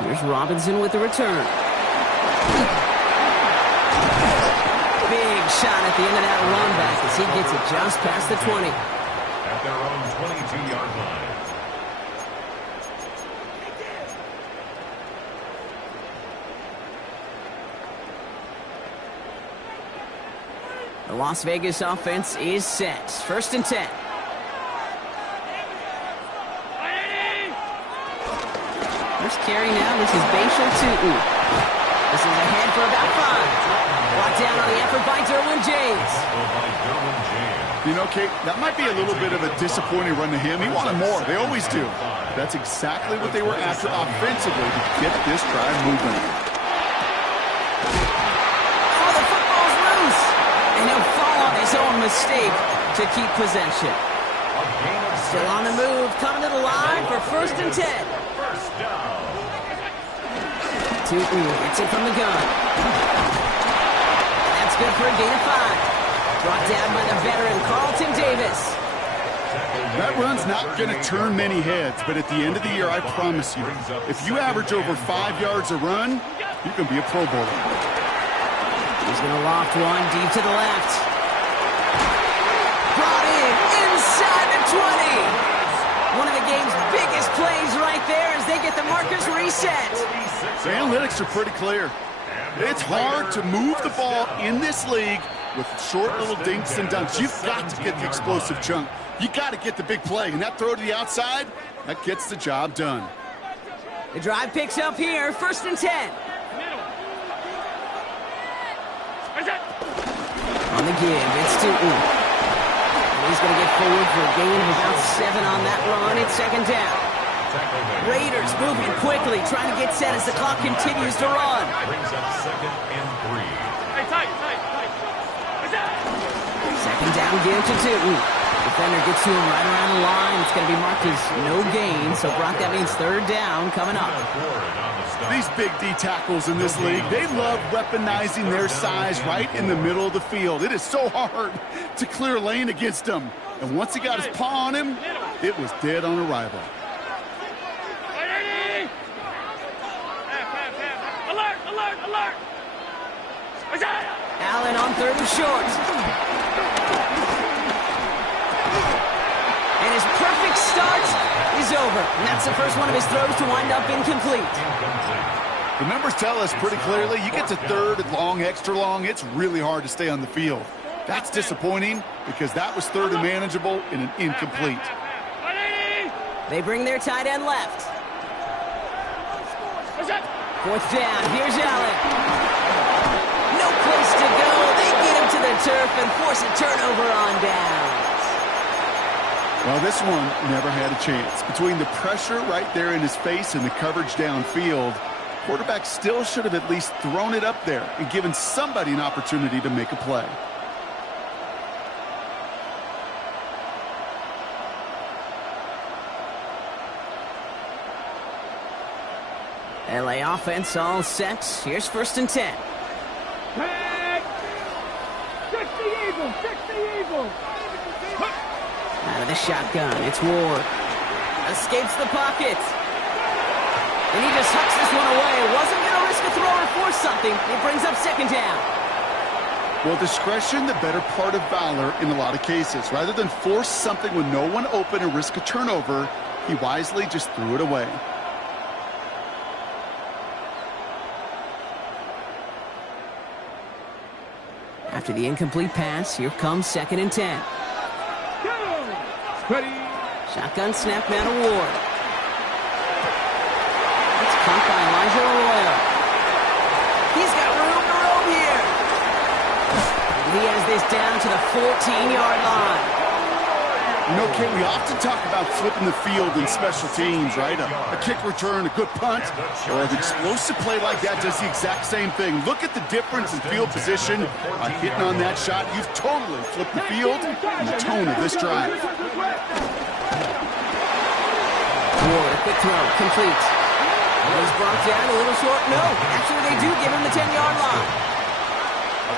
Here's Robinson with the return. Big shot at the end of that run back as he gets it just past the 20. At their own 22-yard line. The Las Vegas offense is set. 1st and 10. First carry now. This is Bashal Tutin. This is ahead for about 5. Brought down on the effort by Derwin James. You know, Kate, that might be a little bit of a disappointing run to him. He wanted more. They always do. That's exactly what they were after offensively to get this drive moving. Oh, the football's loose. And he'll fall on his own mistake to keep possession. Still on the move, coming to the line for 1st and 10. Tutin gets it from the gun. That's good for a gain of 5. Brought down by the veteran Carlton Davis. That run's not going to turn many heads, but at the end of the year, I promise you, if you average over 5 yards a run, you're going to be a Pro Bowler. He's going to loft one deep to the left. Brought in inside the 20. One of the game's biggest plays right there as they get the markers reset. The analytics are pretty clear. It's hard to move the ball in this league with short little dinks and dunks. You've got to get the explosive chunk. You got to get the big play, and that throw to the outside, that gets the job done. The drive picks up here, 1st and 10. On the give, it's Tutin. He's going to get forward for a gain of about 7 on that run. It's 2nd down. Raiders moving quickly, trying to get set as the clock continues to run. Brings up 2nd and 3. Tight. 2nd down, give to Tutin. Defender gets to him right around the line. It's going to be marked as no gain, so Brock, that means 3rd down coming up. These big D tackles in this league, they love weaponizing their size right in the middle of the field. It is so hard to clear lane against them. And once he got his paw on him, it was dead on arrival. Alert! Allen on 3rd and short. And his perfect start is over. And that's the first one of his throws to wind up incomplete. The numbers tell us pretty clearly, you get to third and long, extra long, it's really hard to stay on the field. That's disappointing because that was third and manageable in an incomplete. They bring their tight end left. Fourth down, here's Allen. No place to go. They get him to the turf and force a turnover on downs. Well, this one never had a chance. Between the pressure right there in his face and the coverage downfield, quarterback still should have at least thrown it up there and given somebody an opportunity to make a play. LA offense all set. Here's 1st and 10. Tag! 60 Eagles! 60 Eagles! Out of the shotgun, it's Ward. Escapes the pocket. And he just hucks this one away. Wasn't going to risk a throw or force something. It brings up 2nd down. Well, discretion, the better part of valor in a lot of cases. Rather than force something with no one open and risk a turnover, he wisely just threw it away. After the incomplete pass, here comes 2nd and 10. Ready? Shotgun snap now to Ward. It's caught by Elijah Arroyo. He's got room to roam here. He has this down to the 14-yard line. You know, Kate, we often talk about flipping the field in special teams, right? A kick return, a good punt, or an explosive play like that does the exact same thing. Look at the difference in field position. By hitting on that shot, you've totally flipped the field and the tone of this drive. Ward, a quick throw, complete. He's brought down a little short. No, actually they do give him the 10-yard line.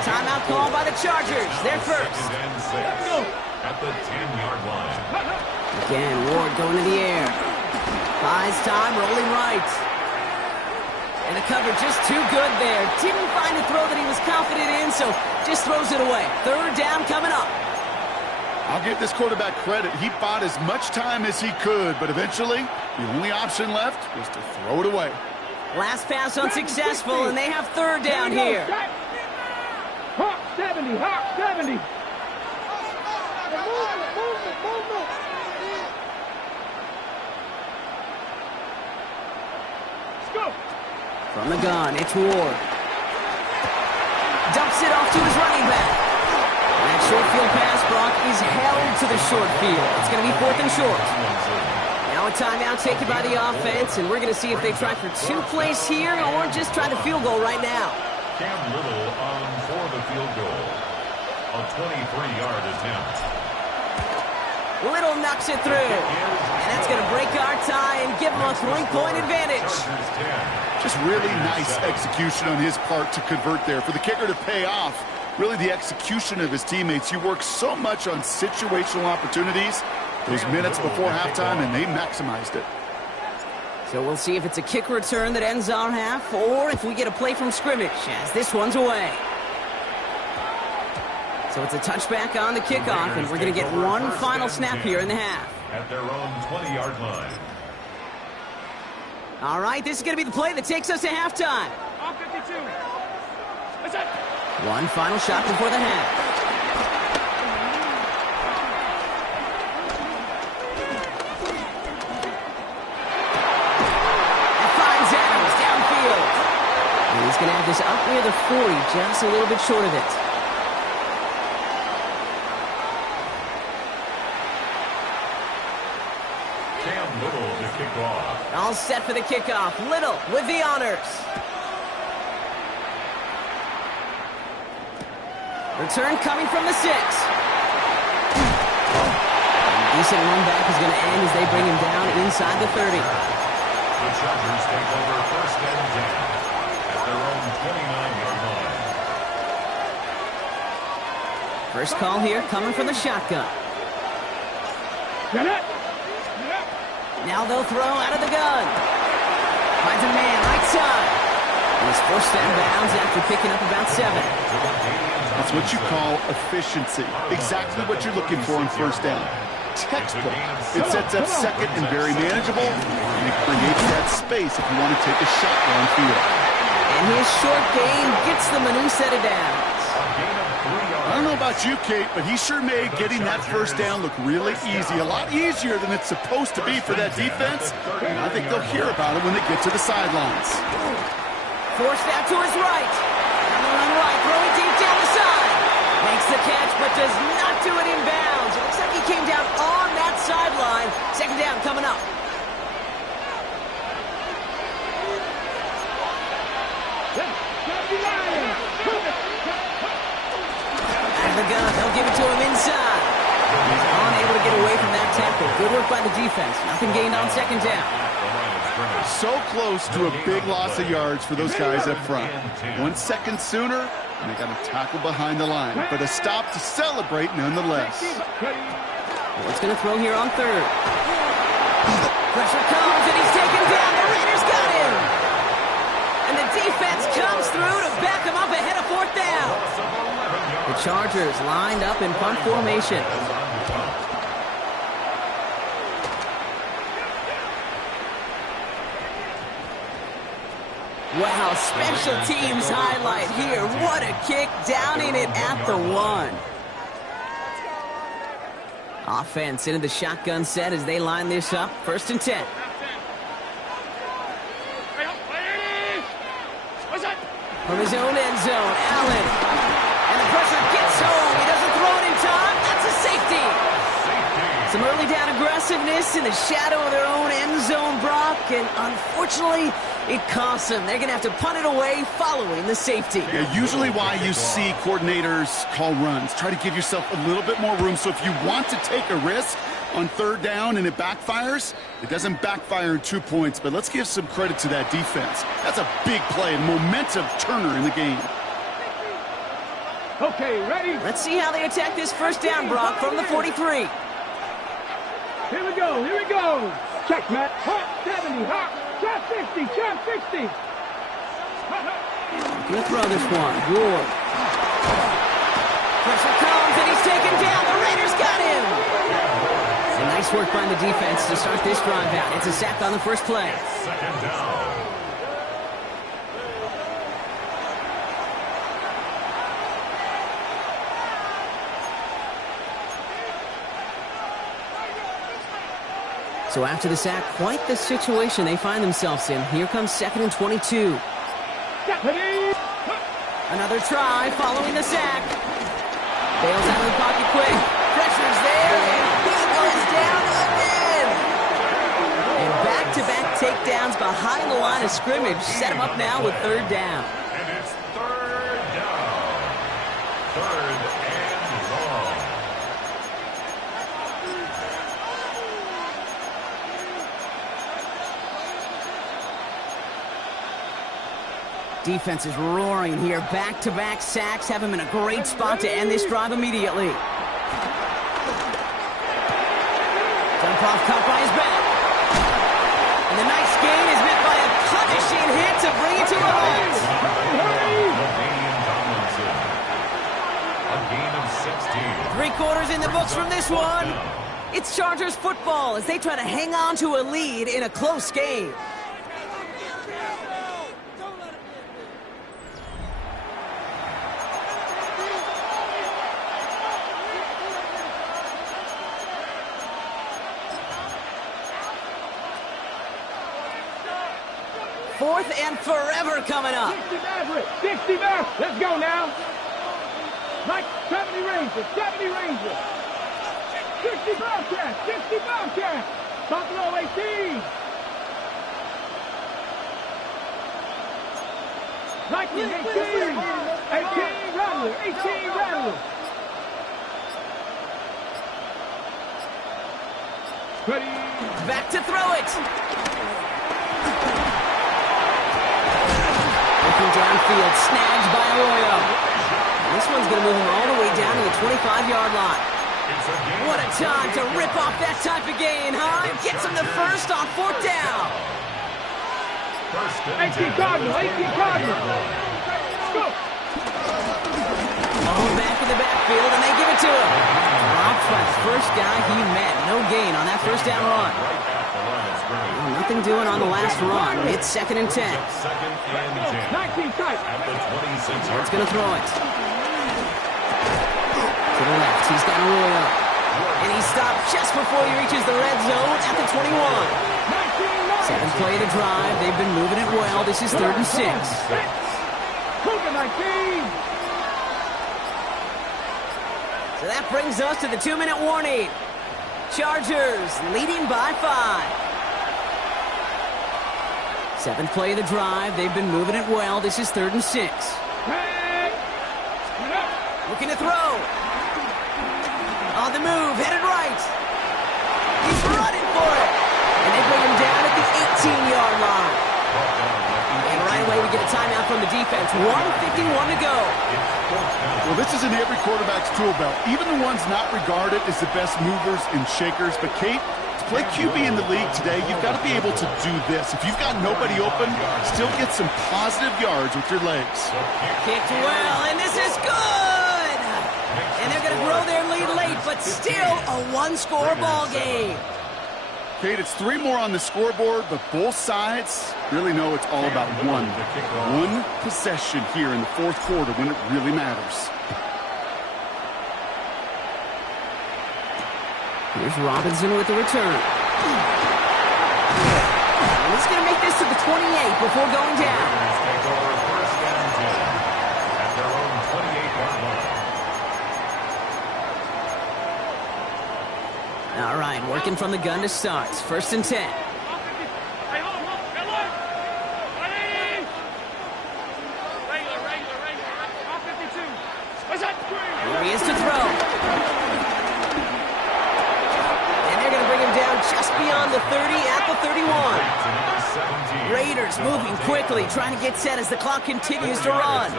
Timeout call by the Chargers. They're first. At the 10-yard line. Again, Ward going to the air. Buys time, rolling right. And the cover just too good there. Didn't find a throw that he was confident in, so just throws it away. 3rd down coming up. I'll give this quarterback credit. He bought as much time as he could, but eventually, the only option left was to throw it away. Last pass unsuccessful, and they have 3rd down here. Hawk 70, Hawk 70. From the gun, it's Ward. Dumps it off to his running back. And that short field pass, Brock, is held to the short field. It's going to be 4th and short. Now a timeout taken by the offense, and we're going to see if they try for 2 plays here or just try the field goal right now. Cam Little on for the field goal. A 23-yard attempt. Little knocks it through. And that's going to break our tie and give them a 3-point advantage. Just really nice execution on his part to convert there. For the kicker to pay off, really the execution of his teammates. You work so much on situational opportunities those minutes before halftime, and they maximized it. So we'll see if it's a kick return that ends our half or if we get a play from scrimmage as this one's away. So it's a touchback on the kickoff, and we're going to get one final snap here in the half. At their own 20-yard line. All right, this is going to be the play that takes us to halftime. All 52. One final shot before the half. That finds Adams downfield. And he's going to have this up near the 40, just a little bit short of it. All set for the kickoff. Little with the honors. Return coming from the 6. Decent run back is going to end as they bring him down inside the 30. The Chargers take over 1st and 10 at their own 29-yard line. First call here coming from the shotgun. Get it. Now they'll throw out of the gun. Finds a man right side. And he's forced out of bounds after picking up about 7. That's what you call efficiency. Exactly what you're looking for on 1st down. textbook. It sets up second and very manageable, and it creates that space if you want to take a shot downfield. And his short game gets them a new set of downs. I don't know about you, Kate, but he sure made getting that first down look really easy. A lot easier than it's supposed to be for that defense. And I think they'll hear about it when they get to the sidelines. Forced out to his right. On the run right, throwing deep down the side. Makes the catch, but does not do it in bounds. It looks like he came down on that sideline. Second down coming up. The gun, they'll give it to him inside. He's unable to get away from that tackle. Good work by the defense. Nothing gained on second down. So close to a big loss of yards for those guys up front. 1 second sooner, and they got a tackle behind the line. But a stop to celebrate nonetheless. What's going to throw here on third? Pressure comes, and he's taken down. The Raiders got him. And the defense comes through to back him up ahead of fourth down. The Chargers lined up in punt formation. Wow, special teams highlight here. What a kick, downing it at the 1. Offense into the shotgun set as they line this up. 1st and 10. From his own end zone, Allen. Pressure gets home. He doesn't throw it in time. That's a safety. Some early down aggressiveness in the shadow of their own end zone, Brock, and unfortunately, it costs them. They're going to have to punt it away following the safety. Yeah, usually why you see coordinators call runs. Try to give yourself a little bit more room. So if you want to take a risk on third down and it backfires, it doesn't backfire in 2 points. But let's give some credit to that defense. That's a big play, a momentum turner in the game. Okay, ready? Let's see how they attack this first down, Brock, from the 43. Here we go, here we go. Check, Matt. Hot 70, hot. Chop 60, chop 60. Good throw this one. Good. Pressure comes, and he's taken down. The Raiders got him. And nice work by the defense to start this drive out. It's a sack on the first play. Second down. So after the sack, quite the situation they find themselves in. Here comes 2nd and 22. Another try following the sack. Bails out of the pocket quick. Pressure's there, and he goes down again. And back-to-back takedowns behind the line of scrimmage set him up now with 3rd down. And it's 3rd down. 3rd and long. Defense is roaring here. Back-to-back sacks have him in a great spot to end this drive immediately. Dump-off caught by his back. And the nice gain is met by a punishing hit to bring it to a halt. A gain of 16. 3 quarters in the books from this one. It's Chargers football as they try to hang on to a lead in a close game. Fourth and forever coming up. 60 Maverick, 60 Maverick. Let's go now. Mike, 70 Ranger, 70 Ranger. 60 Bobcat, 60 Bobcat. Buffalo 18. Nike 18. 18 Rattler, 18 Rattler. Ready. Back to throw it. Downfield, snagged by Arroyo. And this one's going to move him all the way down to the 25-yard line. What a time to rip off that type of gain, huh? Gets him the first on 4th down. 18 Cardinal, 18 Cardinal. Go. Thrown back in the backfield, and they give it to him. Dropped by the first guy he met. No gain on that first down run. Well, nothing doing on the last run. It's 2nd and 10. Second and 10. 19 tight. At the 26. It's going to throw it. To the left. He's got Arroyo. And he stopped just before he reaches the red zone at the 21. 7th play of the drive. They've been moving it well. This is 3rd and 6. Cougar 19. So that brings us to the 2-minute warning. Chargers leading by 5. 7th play of the drive. They've been moving it well. This is 3rd and 6. Looking to throw. On the move, headed right. He's running for it. And they bring him down at the 18-yard line. And right away we get a timeout from the defense. 1:51 to go. Well, this is in every quarterback's tool belt. Even the ones not regarded as the best movers and shakers. But, Kate, to play QB in the league today, you've got to be able to do this. If you've got nobody open, still get some positive yards with your legs. Kicked well, and this is good! And they're going to grow their lead late, but still a one-score ball game. Kate, it's 3 more on the scoreboard, but both sides really know it's all about one possession here in the 4th quarter when it really matters. Here's Robinson with the return. And he's going to make this to the 28 before going down. Take over 1st and 10 at their own 28-yard line. All right, working from the gun to start. 1st and 10. Here he is to throw. And they're going to bring him down just beyond the 30 at the 31. Raiders moving quickly, trying to get set as the clock continues to run.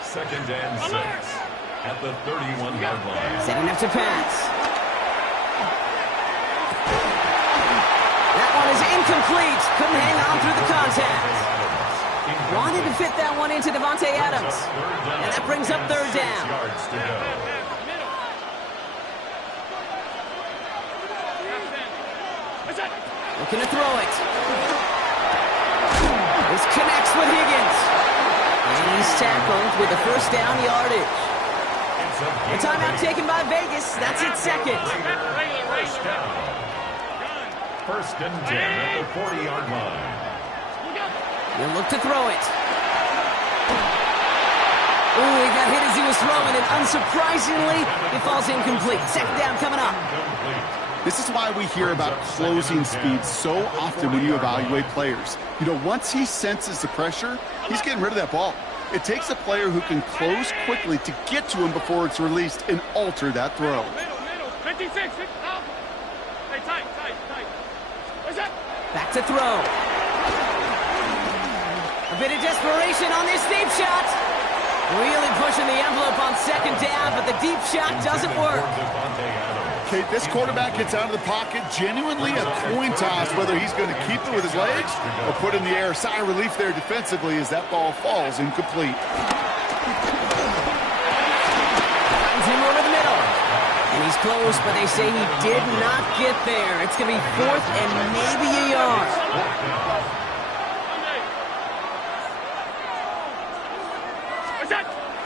2nd and 6 at the 31-yard line. Setting up to pass. That one is incomplete. Couldn't hang on through the contact. Wanted to fit that one into Devontae Adams. And that brings up 3rd down. Yards to go. Looking to throw it. This connects with Higgins. And he's tackled with the 1st down yardage. The timeout taken by Vegas. That's its 2nd. First down. 1st and 10 at the 40-yard line. He'll look to throw it. Ooh, he got hit as he was throwing it. Unsurprisingly, it falls incomplete. 2nd down coming up. This is why we hear about closing speed so often when you evaluate players. You know, once he senses the pressure, he's getting rid of that ball. It takes a player who can close quickly to get to him before it's released and alter that throw. 56. Stay tight. Back to throw. A bit of desperation on this deep shot. Really pushing the envelope on 2nd down, but the deep shot doesn't work. Okay, this quarterback gets out of the pocket, genuinely a coin toss whether he's going to keep it with his legs or put in the air. Sigh of relief there defensively as that ball falls incomplete. Finds him over the middle. And he's close, but they say he did not get there. It's going to be 4th and maybe a yard.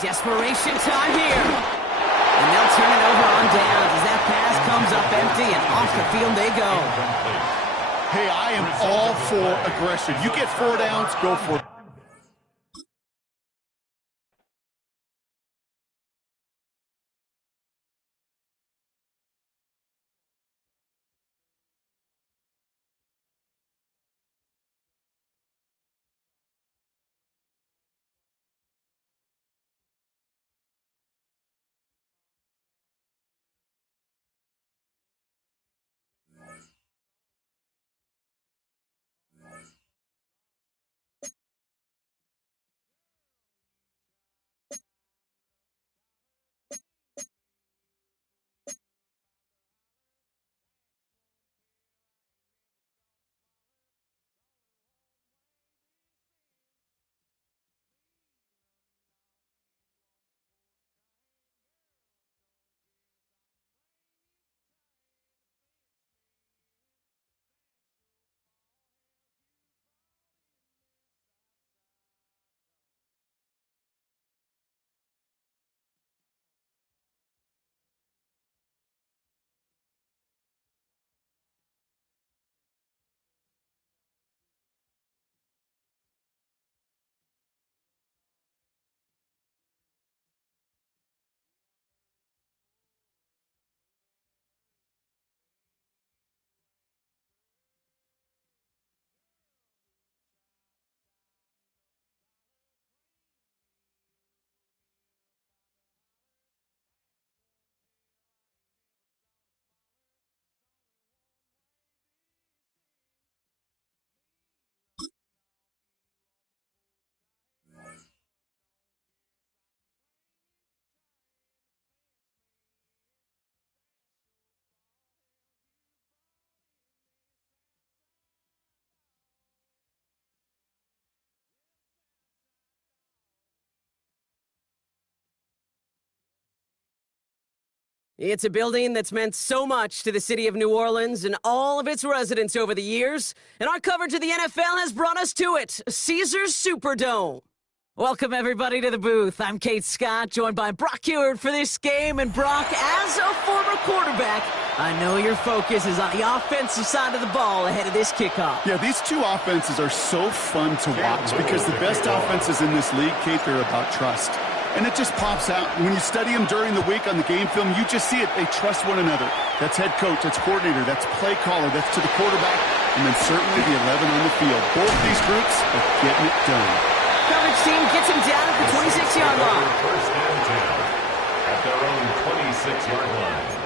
Desperation time here. And they'll turn it over on downs as that pass comes up empty and off the field they go. Hey, I am all for aggression. You get 4 downs, go for it. It's a building that's meant so much to the city of New Orleans and all of its residents over the years, and our coverage of the NFL has brought us to it, Caesars Superdome. Welcome, everybody, to the booth. I'm Kate Scott, joined by Brock Heward for this game. And Brock, as a former quarterback, I know your focus is on the offensive side of the ball ahead of this kickoff. Yeah, these two offenses are so fun to watch because the best offenses in this league, Kate, they're about trust. And it just pops out. When you study them during the week on the game film, you just see it. They trust one another. That's head coach, that's coordinator, that's play caller, that's to the quarterback, and then certainly the 11 on the field. Both these groups are getting it done. Coverage team gets him down at the 26-yard line. First and 10 at their own 26-yard line.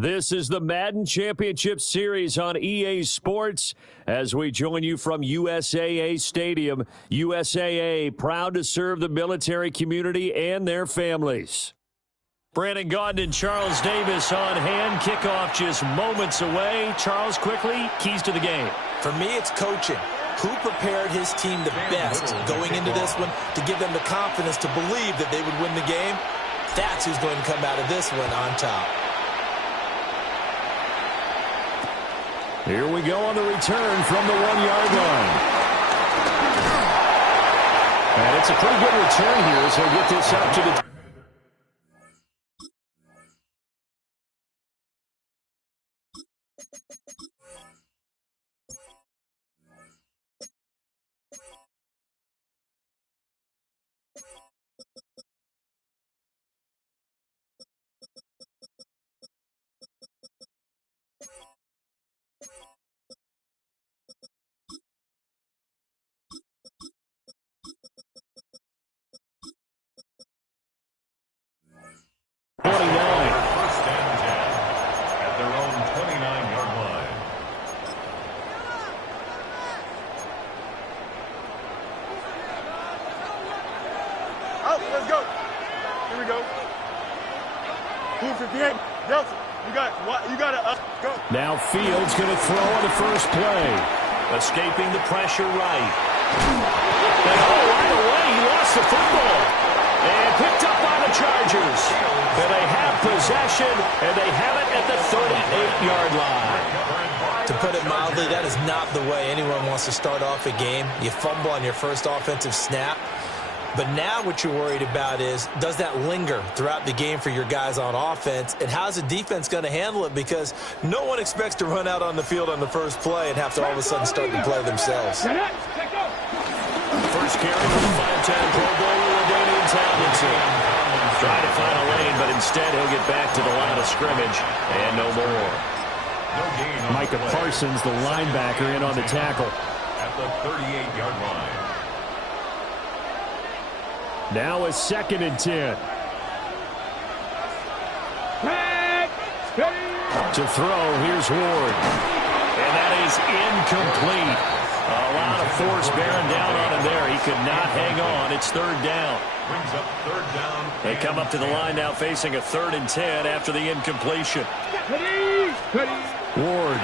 This is the Madden Championship Series on EA Sports as we join you from USAA Stadium. USAA, proud to serve the military community and their families. Brandon Gaudin and Charles Davis on hand. Kickoff just moments away. Charles, quickly, keys to the game. For me, it's coaching. Who prepared his team the best going into this one to give them the confidence to believe that they would win the game? That's who's going to come out of this one on top. Here we go on the return from the 1-yard line. And it's a pretty good return here as he'll get this up to the... First and 10 at their own 29-yard line. Out, let's go. Here we go. 258. Delta, you got to go. Now Fields going to throw on the first play. Escaping the pressure right. And right away, he lost the football. And picked up by the Chargers. And they have possession, and they have it at the 38-yard line. To put it mildly, that is not the way anyone wants to start off a game. You fumble on your first offensive snap. But now what you're worried about is, does that linger throughout the game for your guys on offense? And how's the defense going to handle it? Because no one expects to run out on the field on the first play and have to all of a sudden start to play themselves. First carry for the 5'10" Pro Bowler, LaDainian Tomlinson. Trying to find a lane, but instead he'll get back to the line of scrimmage and no more. Micah Parsons, the linebacker, in on the tackle. At the 38-yard line. Now a 2nd and 10. To throw, here's Ward. And that is incomplete. A lot of force bearing down on him there. He could not hang on. It's 3rd down. Brings up 3rd down. They come up to the line now facing a 3rd and 10 after the incompletion. Ward.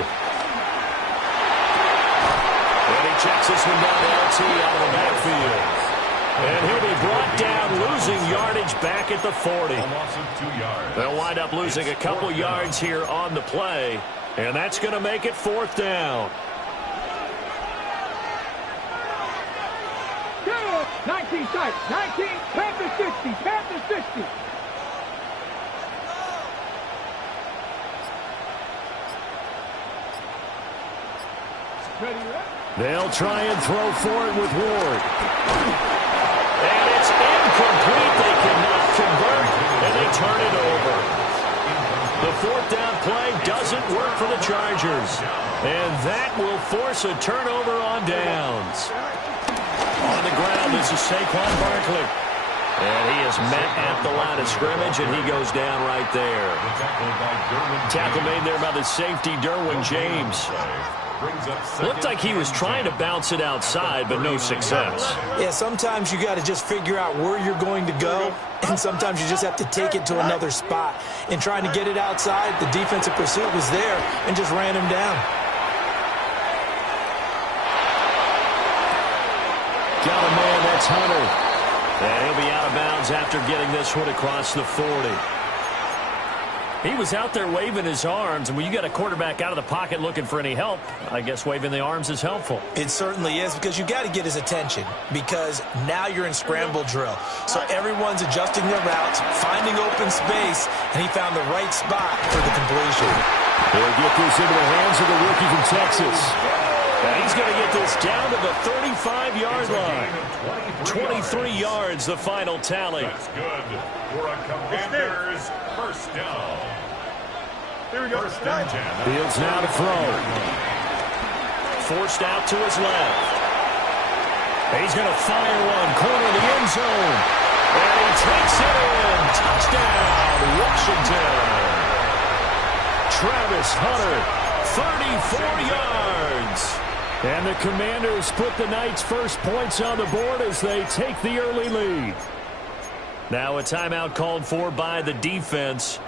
And he checks this one down to LT out of the backfield. And he'll be brought down, losing yardage back at the 40. A loss of 2 yards. They'll wind up losing a couple yards here on the play. And that's going to make it 4th down. 19 tight. 19. Panthers 60. Panthers 60. They'll try and throw for it with Ward. And it's incomplete. They cannot convert, and they turn it over. The 4th down play doesn't work for the Chargers. And that will force a turnover on downs. On the ground, this is Saquon Barkley. And he is met at the line of scrimmage, and he goes down right there. Tackle made there by the safety, Derwin James. Looked like he was trying to bounce it outside, but no success. Yeah, sometimes you got to just figure out where you're going to go, and sometimes you just have to take it to another spot. In trying to get it outside, the defensive pursuit was there and just ran him down. Got a man, that's Hunter. And he'll be out of bounds after getting this one across the 40. He was out there waving his arms, and when you got a quarterback out of the pocket looking for any help, I guess waving the arms is helpful. It certainly is, because you got to get his attention, because now you're in scramble drill. So everyone's adjusting their routes, finding open space, and he found the right spot for the completion. They'll get this into the hands of the rookie from Texas. And he's going to get this down to the 35-yard line. 23 yards, the final tally. That's good for a Commanders first down. Here we go. First and 10. Fields now to throw. Forced out to his left. He's going to fire one, corner of the end zone. And he takes it in. Touchdown, Washington. Travis Hunter, 34 yards. And the Commanders put the Knights' first points on the board as they take the early lead. Now a timeout called for by the defense.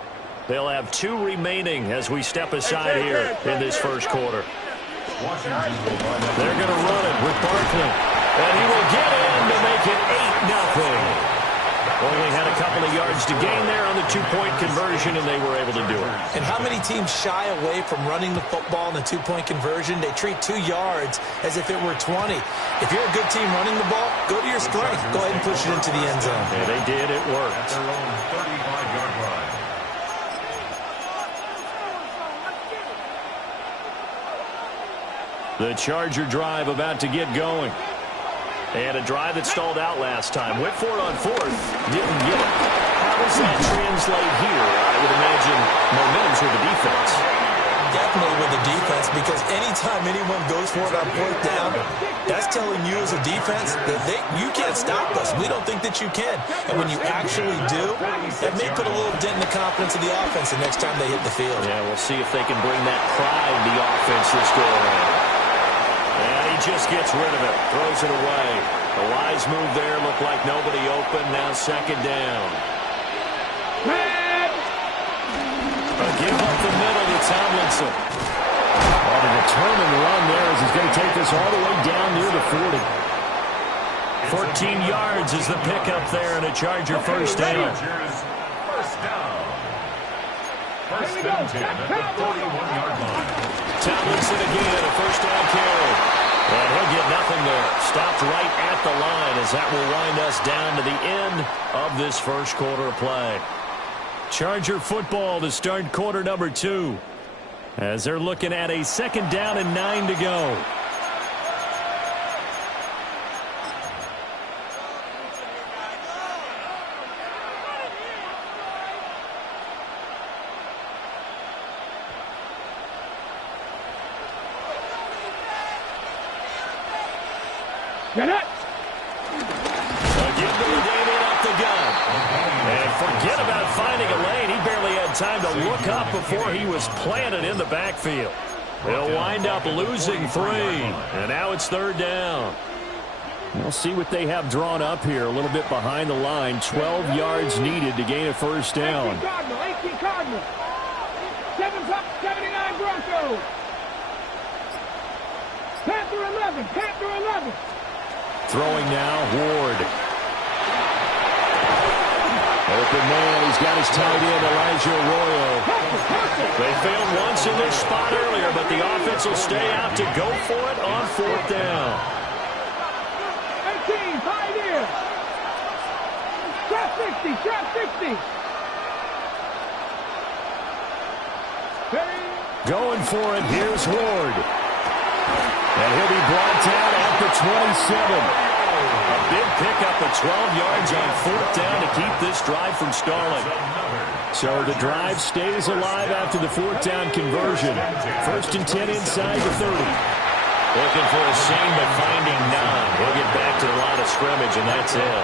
They'll have 2 remaining as we step aside here in this first quarter. They're going to run it with Barkley. And he will get in to make it 8-0. Only had a couple of yards to gain there on the 2-point conversion, and they were able to do it. And how many teams shy away from running the football in the 2-point conversion? They treat 2 yards as if it were 20. If you're a good team running the ball, go to your strength. Go ahead and push it into the end zone. Yeah, they did. It worked. Their own 35-yard line. The Charger drive about to get going. And a drive that stalled out last time. Went for it on 4th. Didn't get it. How does that translate here? I would imagine momentum's with the defense. Definitely with the defense, because anytime anyone goes for it on 4th down, that's telling you as a defense that you can't stop us. We don't think that you can. And when you actually do, that may put a little dent in the confidence of the offense the next time they hit the field. Yeah, we'll see if they can bring that pride to the offense this go around. And he just gets rid of it. Throws it away. A wise move there. Looked like nobody open. Now 2nd down. A give up the middle to Tomlinson. On a determined run there as he's going to take this all the way down near the 40. 14 yards is the pickup there and a Charger first down. First down. First and 10 at the 41-yard line. Tomlinson again, a first down carry. And he'll get nothing there. Stopped right at the line as that will wind us down to the end of this first quarter of play. Charger football to start quarter number 2. As they're looking at a 2nd down and 9 to go. Get it! Again to David up the gun. And forget about finding a lane. He barely had time to look up before he was planted in the backfield. They'll wind up losing 3. And now it's 3rd down. We'll see what they have drawn up here. A little bit behind the line. 12 yards needed to gain a first down. 18 Cardinal. 79 Broncos. Panther 11. Panther 11. Throwing now, Ward. Open man, he's got his tight end, Elijah Arroyo. They failed once in their spot earlier, but the offense will stay out to go for it on 4th down. 18, Pioneer. Trap 60, trap 60. Going for it, here's Ward. And he'll be brought down at the 27. A big pickup of 12 yards on 4th down to keep this drive from stalling. So the drive stays alive after the 4th down conversion. 1st and 10 inside the 30. Looking for a seam, but finding none. He'll get back to the line of scrimmage, and that's it.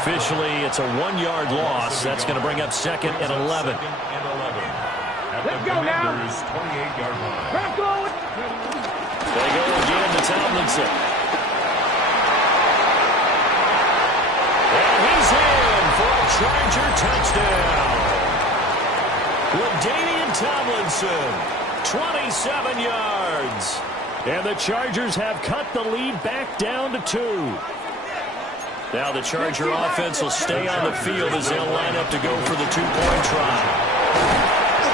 Officially, it's a 1-yard loss. That's going to bring up 2nd and 11. Let's go now. 28-yard line. They go again to Tomlinson. And he's in for a Charger touchdown. LaDainian Tomlinson, 27 yards. And the Chargers have cut the lead back down to 2. Now the Charger offense will stay on the field as they'll line up to go for the 2-point try.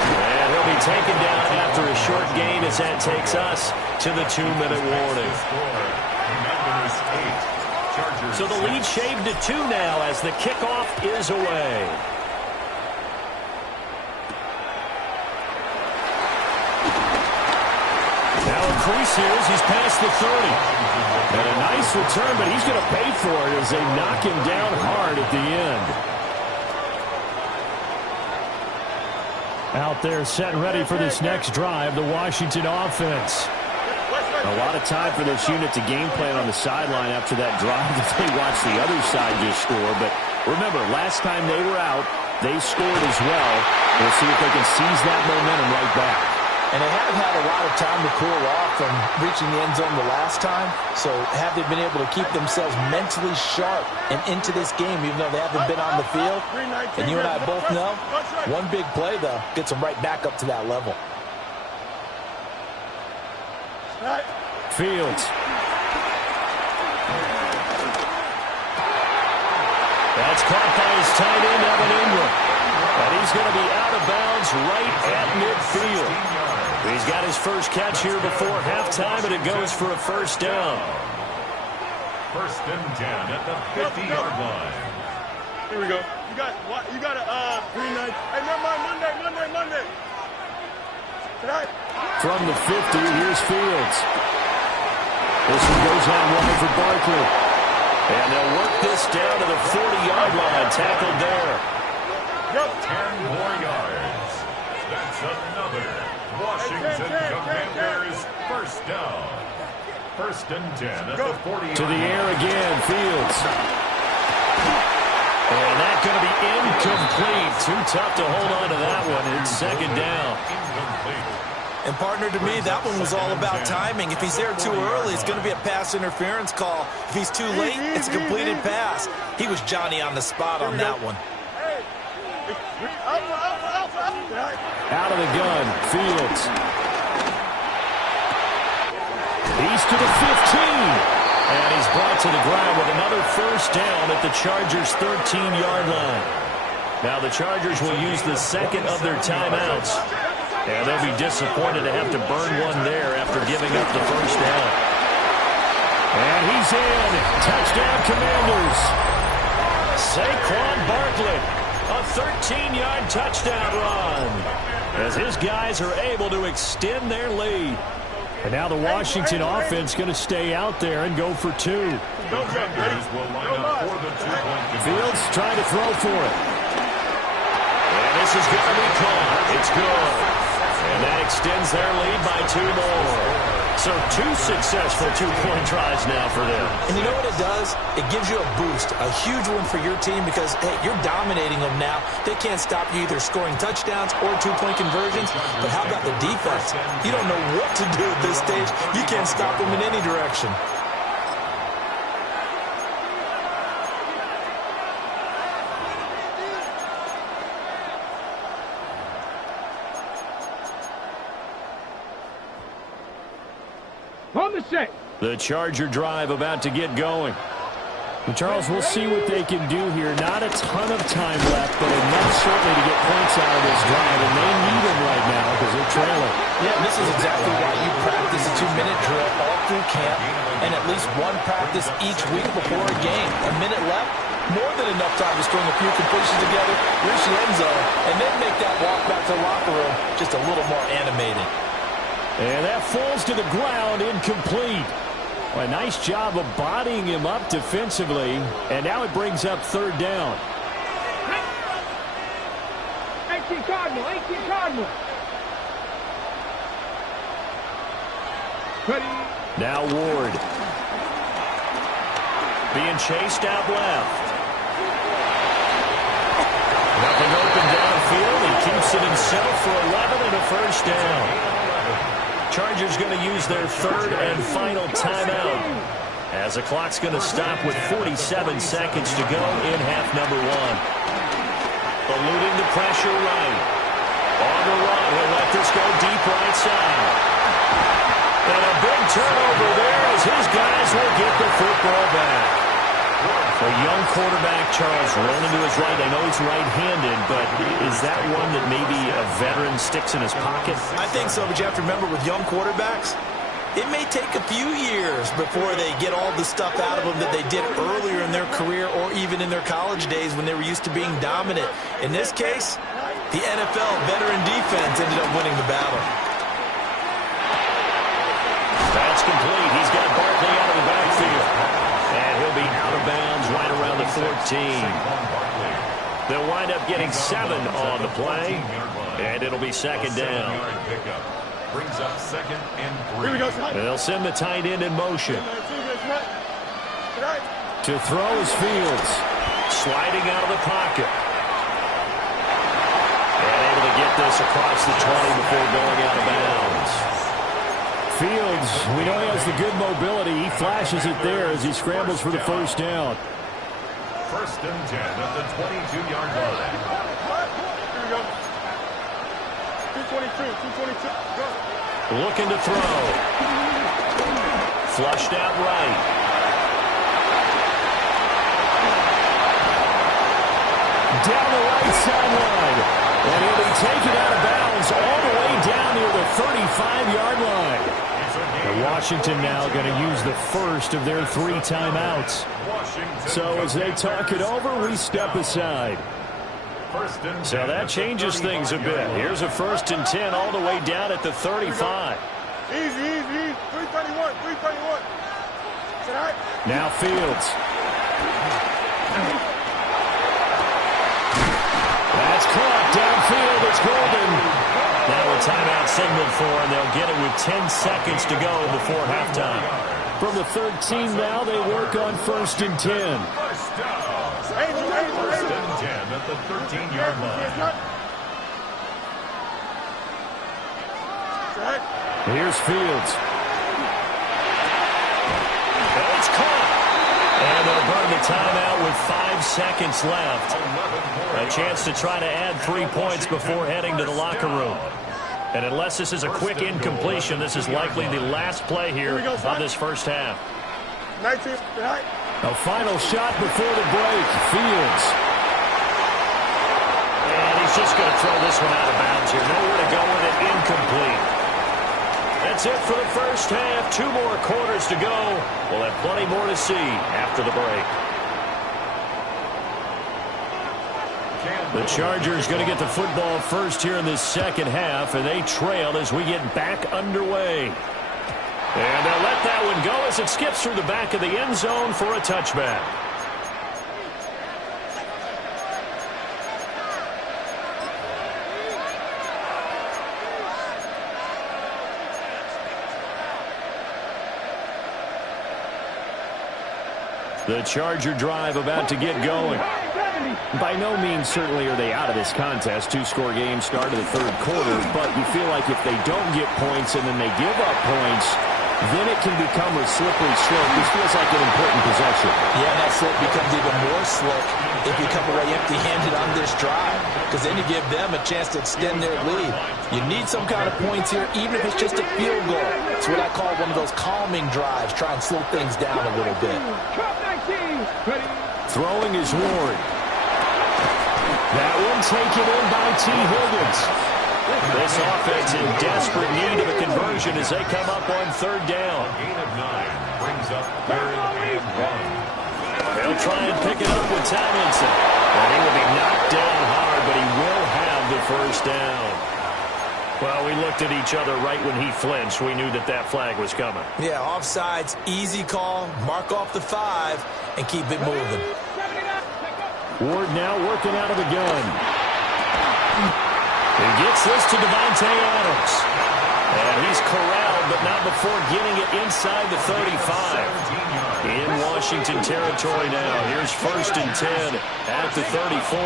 And he'll be taken down after a short gain as that takes us to the 2-minute warning. So the lead shaved to 2 now as the kickoff is away. Now a crease here as he's past the 30. And a nice return, but he's going to pay for it as they knock him down hard at the end. Out there set and ready for this next drive, the Washington offense. A lot of time for this unit to game plan on the sideline after that drive that they watched the other side just score. But remember, last time they were out, They scored as well. We'll see if they can seize that momentum right back. And they haven't had a lot of time to cool off from reaching the end zone the last time. So have they been able to keep themselves mentally sharp and into this game, even though they haven't been on the field? And you and I both know, one big play, though, gets them right back up to that level. Fields. That's caught by his tight end, Evan Ingram. And he's going to be out of bounds right at midfield. He's got his first catch here before halftime, and it goes for a first down. First and 10 at the 50-yard line. Here we go. You got a green light. Hey, never mind. Monday. Tonight. From the 50, here's Fields. This one goes out wide for Barkley. And they'll work this down to the 40-yard line. Tackled there. 10 more yards. That's another Washington Commanders first down. First and 10 at the 40-yard line. To the air again, Fields. And that's going to be incomplete. Too tough to hold on to that one. It's second down. Incomplete. And, partner, to me, that one was all about timing. If he's there too early, it's going to be a pass interference call. If he's too late, it's a completed pass. He was Johnny on the spot on that one. Out of the gun, Fields. He's to the 15. And he's brought to the ground with another first down at the Chargers' 13-yard line. Now the Chargers will use the second of their timeouts. And they'll be disappointed to have to burn one there after giving up the first down. And he's in. Touchdown, Commanders. Saquon Barkley, a 13-yard touchdown run, as his guys are able to extend their lead. And now the Washington offense going to stay out there and go for two. Commanders will line up for the two-point conversion. Fields trying to throw for it. And this is going to be caught. It's good. And that extends their lead by 2 more. So 2 successful two-point tries now for them. And you know what it does? It gives you a boost, a huge one for your team because, hey, you're dominating them now. They can't stop you either scoring touchdowns or two-point conversions. But how about the defense? You don't know what to do at this stage. You can't stop them in any direction. On the set. The Charger drive about to get going. And Charles, we'll see what they can do here. Not a ton of time left, but enough certainly to get points out of this drive, and they need them right now because they're trailing. Yeah, and this is exactly why you practice a 2-minute drill all through camp and at least one practice each week before a game. A minute left, more than enough time to string a few completions together, reach the end zone, and then make that walk back to the locker room just a little more animated. And that falls to the ground, incomplete. A nice job of bodying him up defensively, and now it brings up third down. 18 Cardinal. Now Ward. Being chased out left. Nothing open downfield. He keeps it himself for 11 and a first down. Chargers going to use their third and final timeout as the clock's going to stop with 47 seconds to go in half number 1. Eluding the pressure right. On the run, he'll let this go deep right side. And a big turnover there as his guys will get the football back. A young quarterback, Charles, rolling to his right. I know he's right-handed, but is that one that maybe a veteran sticks in his pocket? I think so, but you have to remember with young quarterbacks, it may take a few years before they get all the stuff out of them that they did earlier in their career or even in their college days when they were used to being dominant. In this case, the NFL veteran defense ended up winning the battle. That's complete. He's got Barkley out of the backfield. And he'll be out of bounds right around the 14. They'll wind up getting 7 on the play, and it'll be second down. Brings up second and 3. Here we go. They'll send the tight end in motion. To throw is Fields. Sliding out of the pocket. get this across the 20 before going out of bounds. Fields, we know he has the good mobility. He flashes it there as he scrambles for the first down. First and 10 at the 22-yard line. Here we go. 222. Go. Looking to throw. Flushed out right. Down the right sideline. And he'll be taken out of bounds all the way down near the 35-yard line. And Washington now going to use the first of their 3 timeouts. So as they talk it over, we step aside. So that changes things a bit. Here's a first and 10 all the way down at the 35. Easy. 331. Now Fields. That's caught downfield. It's Golden. Now a timeout signaled for, and they'll get it with 10 seconds to go before halftime. From the 13 now, they work on first and 10. First and 10 at the 13-yard line. Here's Fields. It's caught. And they'll burn the timeout with 5 seconds left. A chance to try to add 3 points before heading to the locker room. And unless this is a quick incompletion, this is likely the last play here of this first half. A final shot before the break. Fields. And he's just going to throw this one out of bounds here. Nowhere to go with it. Incomplete. That's it for the first half. 2 more quarters to go. We'll have plenty more to see after the break. The Chargers going to get the football first here in this second half, and they trail as we get back underway. And they'll let that one go as it skips through the back of the end zone for a touchback. The Charger drive about to get going. By no means certainly are they out of this contest. 2-score game start of the third quarter, but you feel like if they don't get points and then they give up points, then it can become a slippery slope. This feels like an important possession. Yeah, and that slope becomes even more slick if you come away empty-handed on this drive, because then you give them a chance to extend their lead. You need some kind of points here, even if it's just a field goal. It's what I call one of those calming drives. Try and slow things down a little bit. Throwing is Ward. That one taken in by T. Higgins. This offense in desperate need of a conversion as they come up on third down. Gain of 9 brings up 3rd and 1. They'll try and pick it up with Tomlinson. And he will be knocked down hard, but he will have the first down. Well, we looked at each other right when he flinched. We knew that that flag was coming. Yeah, offsides, easy call. Mark off the 5 and keep it moving. Ward now working out of the gun. He gets this to Davante Adams. And he's corralled, but not before getting it inside the 35. In Washington territory now. Here's first and 10 at the 34.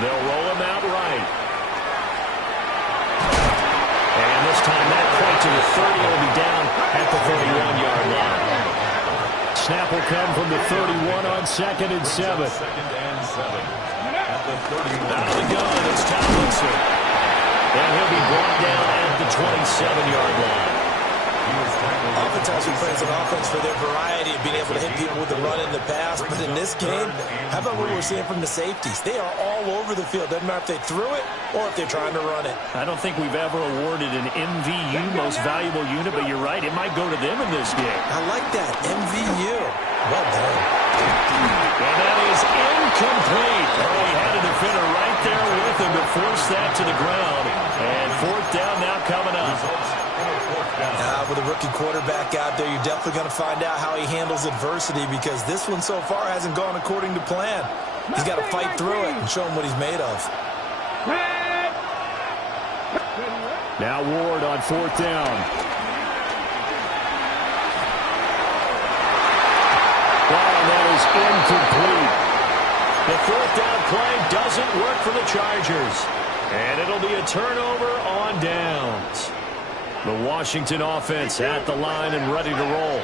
They'll roll him out right. And this time that point to the 30 will be down at the 31-yard line. Snap will come from the 31 on 2nd and 7. Out of the gun, it's Tomlinson. And he'll be brought down at the 27-yard line. Oftentimes we praise an offense for their variety of being able to hit people with the run and the pass, but in this game, how about what we're seeing from the safeties? They are all over the field. Doesn't matter if they threw it or if they're trying to run it. I don't think we've ever awarded an MVU, most valuable unit, but you're right, it might go to them in this game. I like that, MVU. Well done. And that is incomplete. Oh, he had a defender right there with him to force that to the ground. And 4th down now coming up. With a rookie quarterback out there, you're definitely going to find out how he handles adversity, because this one so far hasn't gone according to plan. He's got to fight through it and show him what he's made of. Now Ward on 4th down. And that is incomplete. The fourth down play doesn't work for the Chargers. And it'll be a turnover on downs. The Washington offense at the line and ready to roll.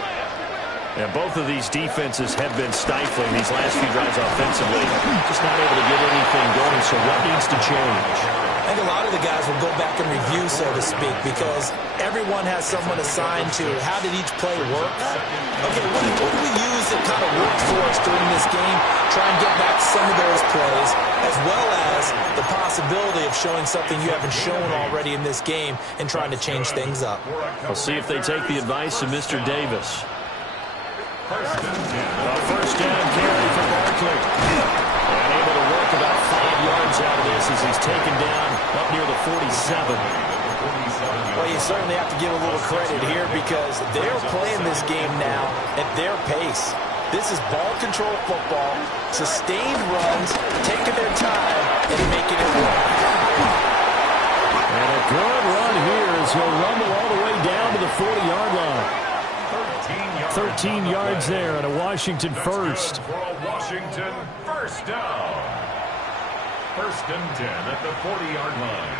And both of these defenses have been stifling these last few drives offensively. Just not able to get anything going, so what needs to change? I think a lot of the guys will go back and review, so to speak, because everyone has someone assigned to how did each play work. Okay, what do we use that kind of worked for us during this game? Try and get back some of those plays, as well as the possibility of showing something you haven't shown already in this game and trying to change things up. We'll see if they take the advice of Mr. Davis. A first down carry for Barkley. And able to work about 5 yards out of this as he's taken down up near the 47. Well, you certainly have to give a little credit here because they're playing this game now at their pace. This is ball control football, sustained runs, taking their time, and making it work. And a good run here as he'll rumble all the way down to the 40-yard line. 13 yards there on a Washington first. For a Washington first down. First and 10 at the 40-yard line.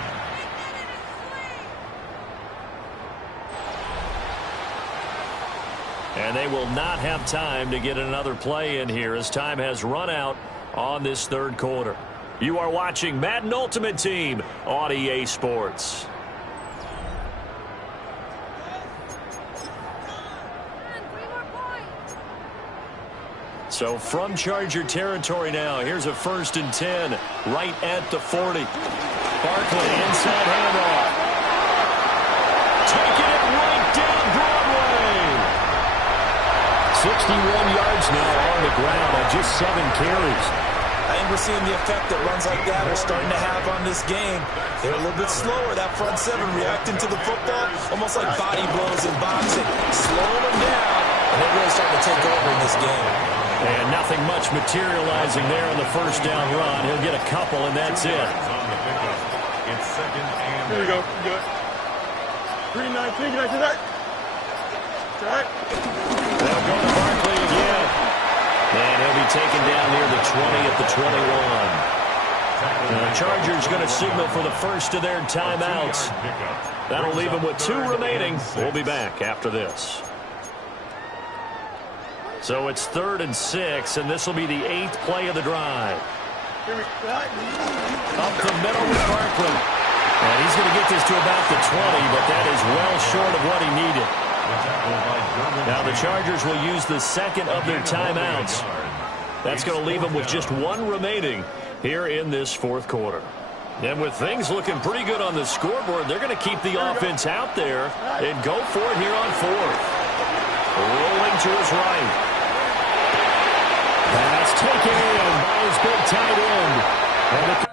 And they will not have time to get another play in here as time has run out on this third quarter. You are watching Madden Ultimate Team on EA Sports. So from Charger territory now, here's a first and 10 right at the 40. Barkley inside handoff. Taking it right down Broadway. 61 yards now on the ground on just 7 carries. I think we're seeing the effect that runs like that are starting to have on this game. They're a little bit slower, that front seven reacting to the football, almost like body blows in boxing. Slowing them down, and they're really starting to take over in this game. And nothing much materializing there on the first down run. He'll get a couple, and that's it. It's second and... Here we go. Good. 3-19. Get to that. They'll go to Barkley again. And he'll be taken down near the 20 at the 21. And the Chargers going to signal for the first of their timeouts. That'll leave them with 2 remaining. We'll be back after this. So it's 3rd and 6, and this will be the 8th play of the drive. Up the middle with Barkley. And he's going to get this to about the 20, but that is well short of what he needed. Now the Chargers will use the second of their timeouts. That's going to leave them with just 1 remaining here in this fourth quarter. And with things looking pretty good on the scoreboard, they're going to keep the offense out there and go for it here on 4th. Rolling to his right. Pass taken in by his big tight end. And at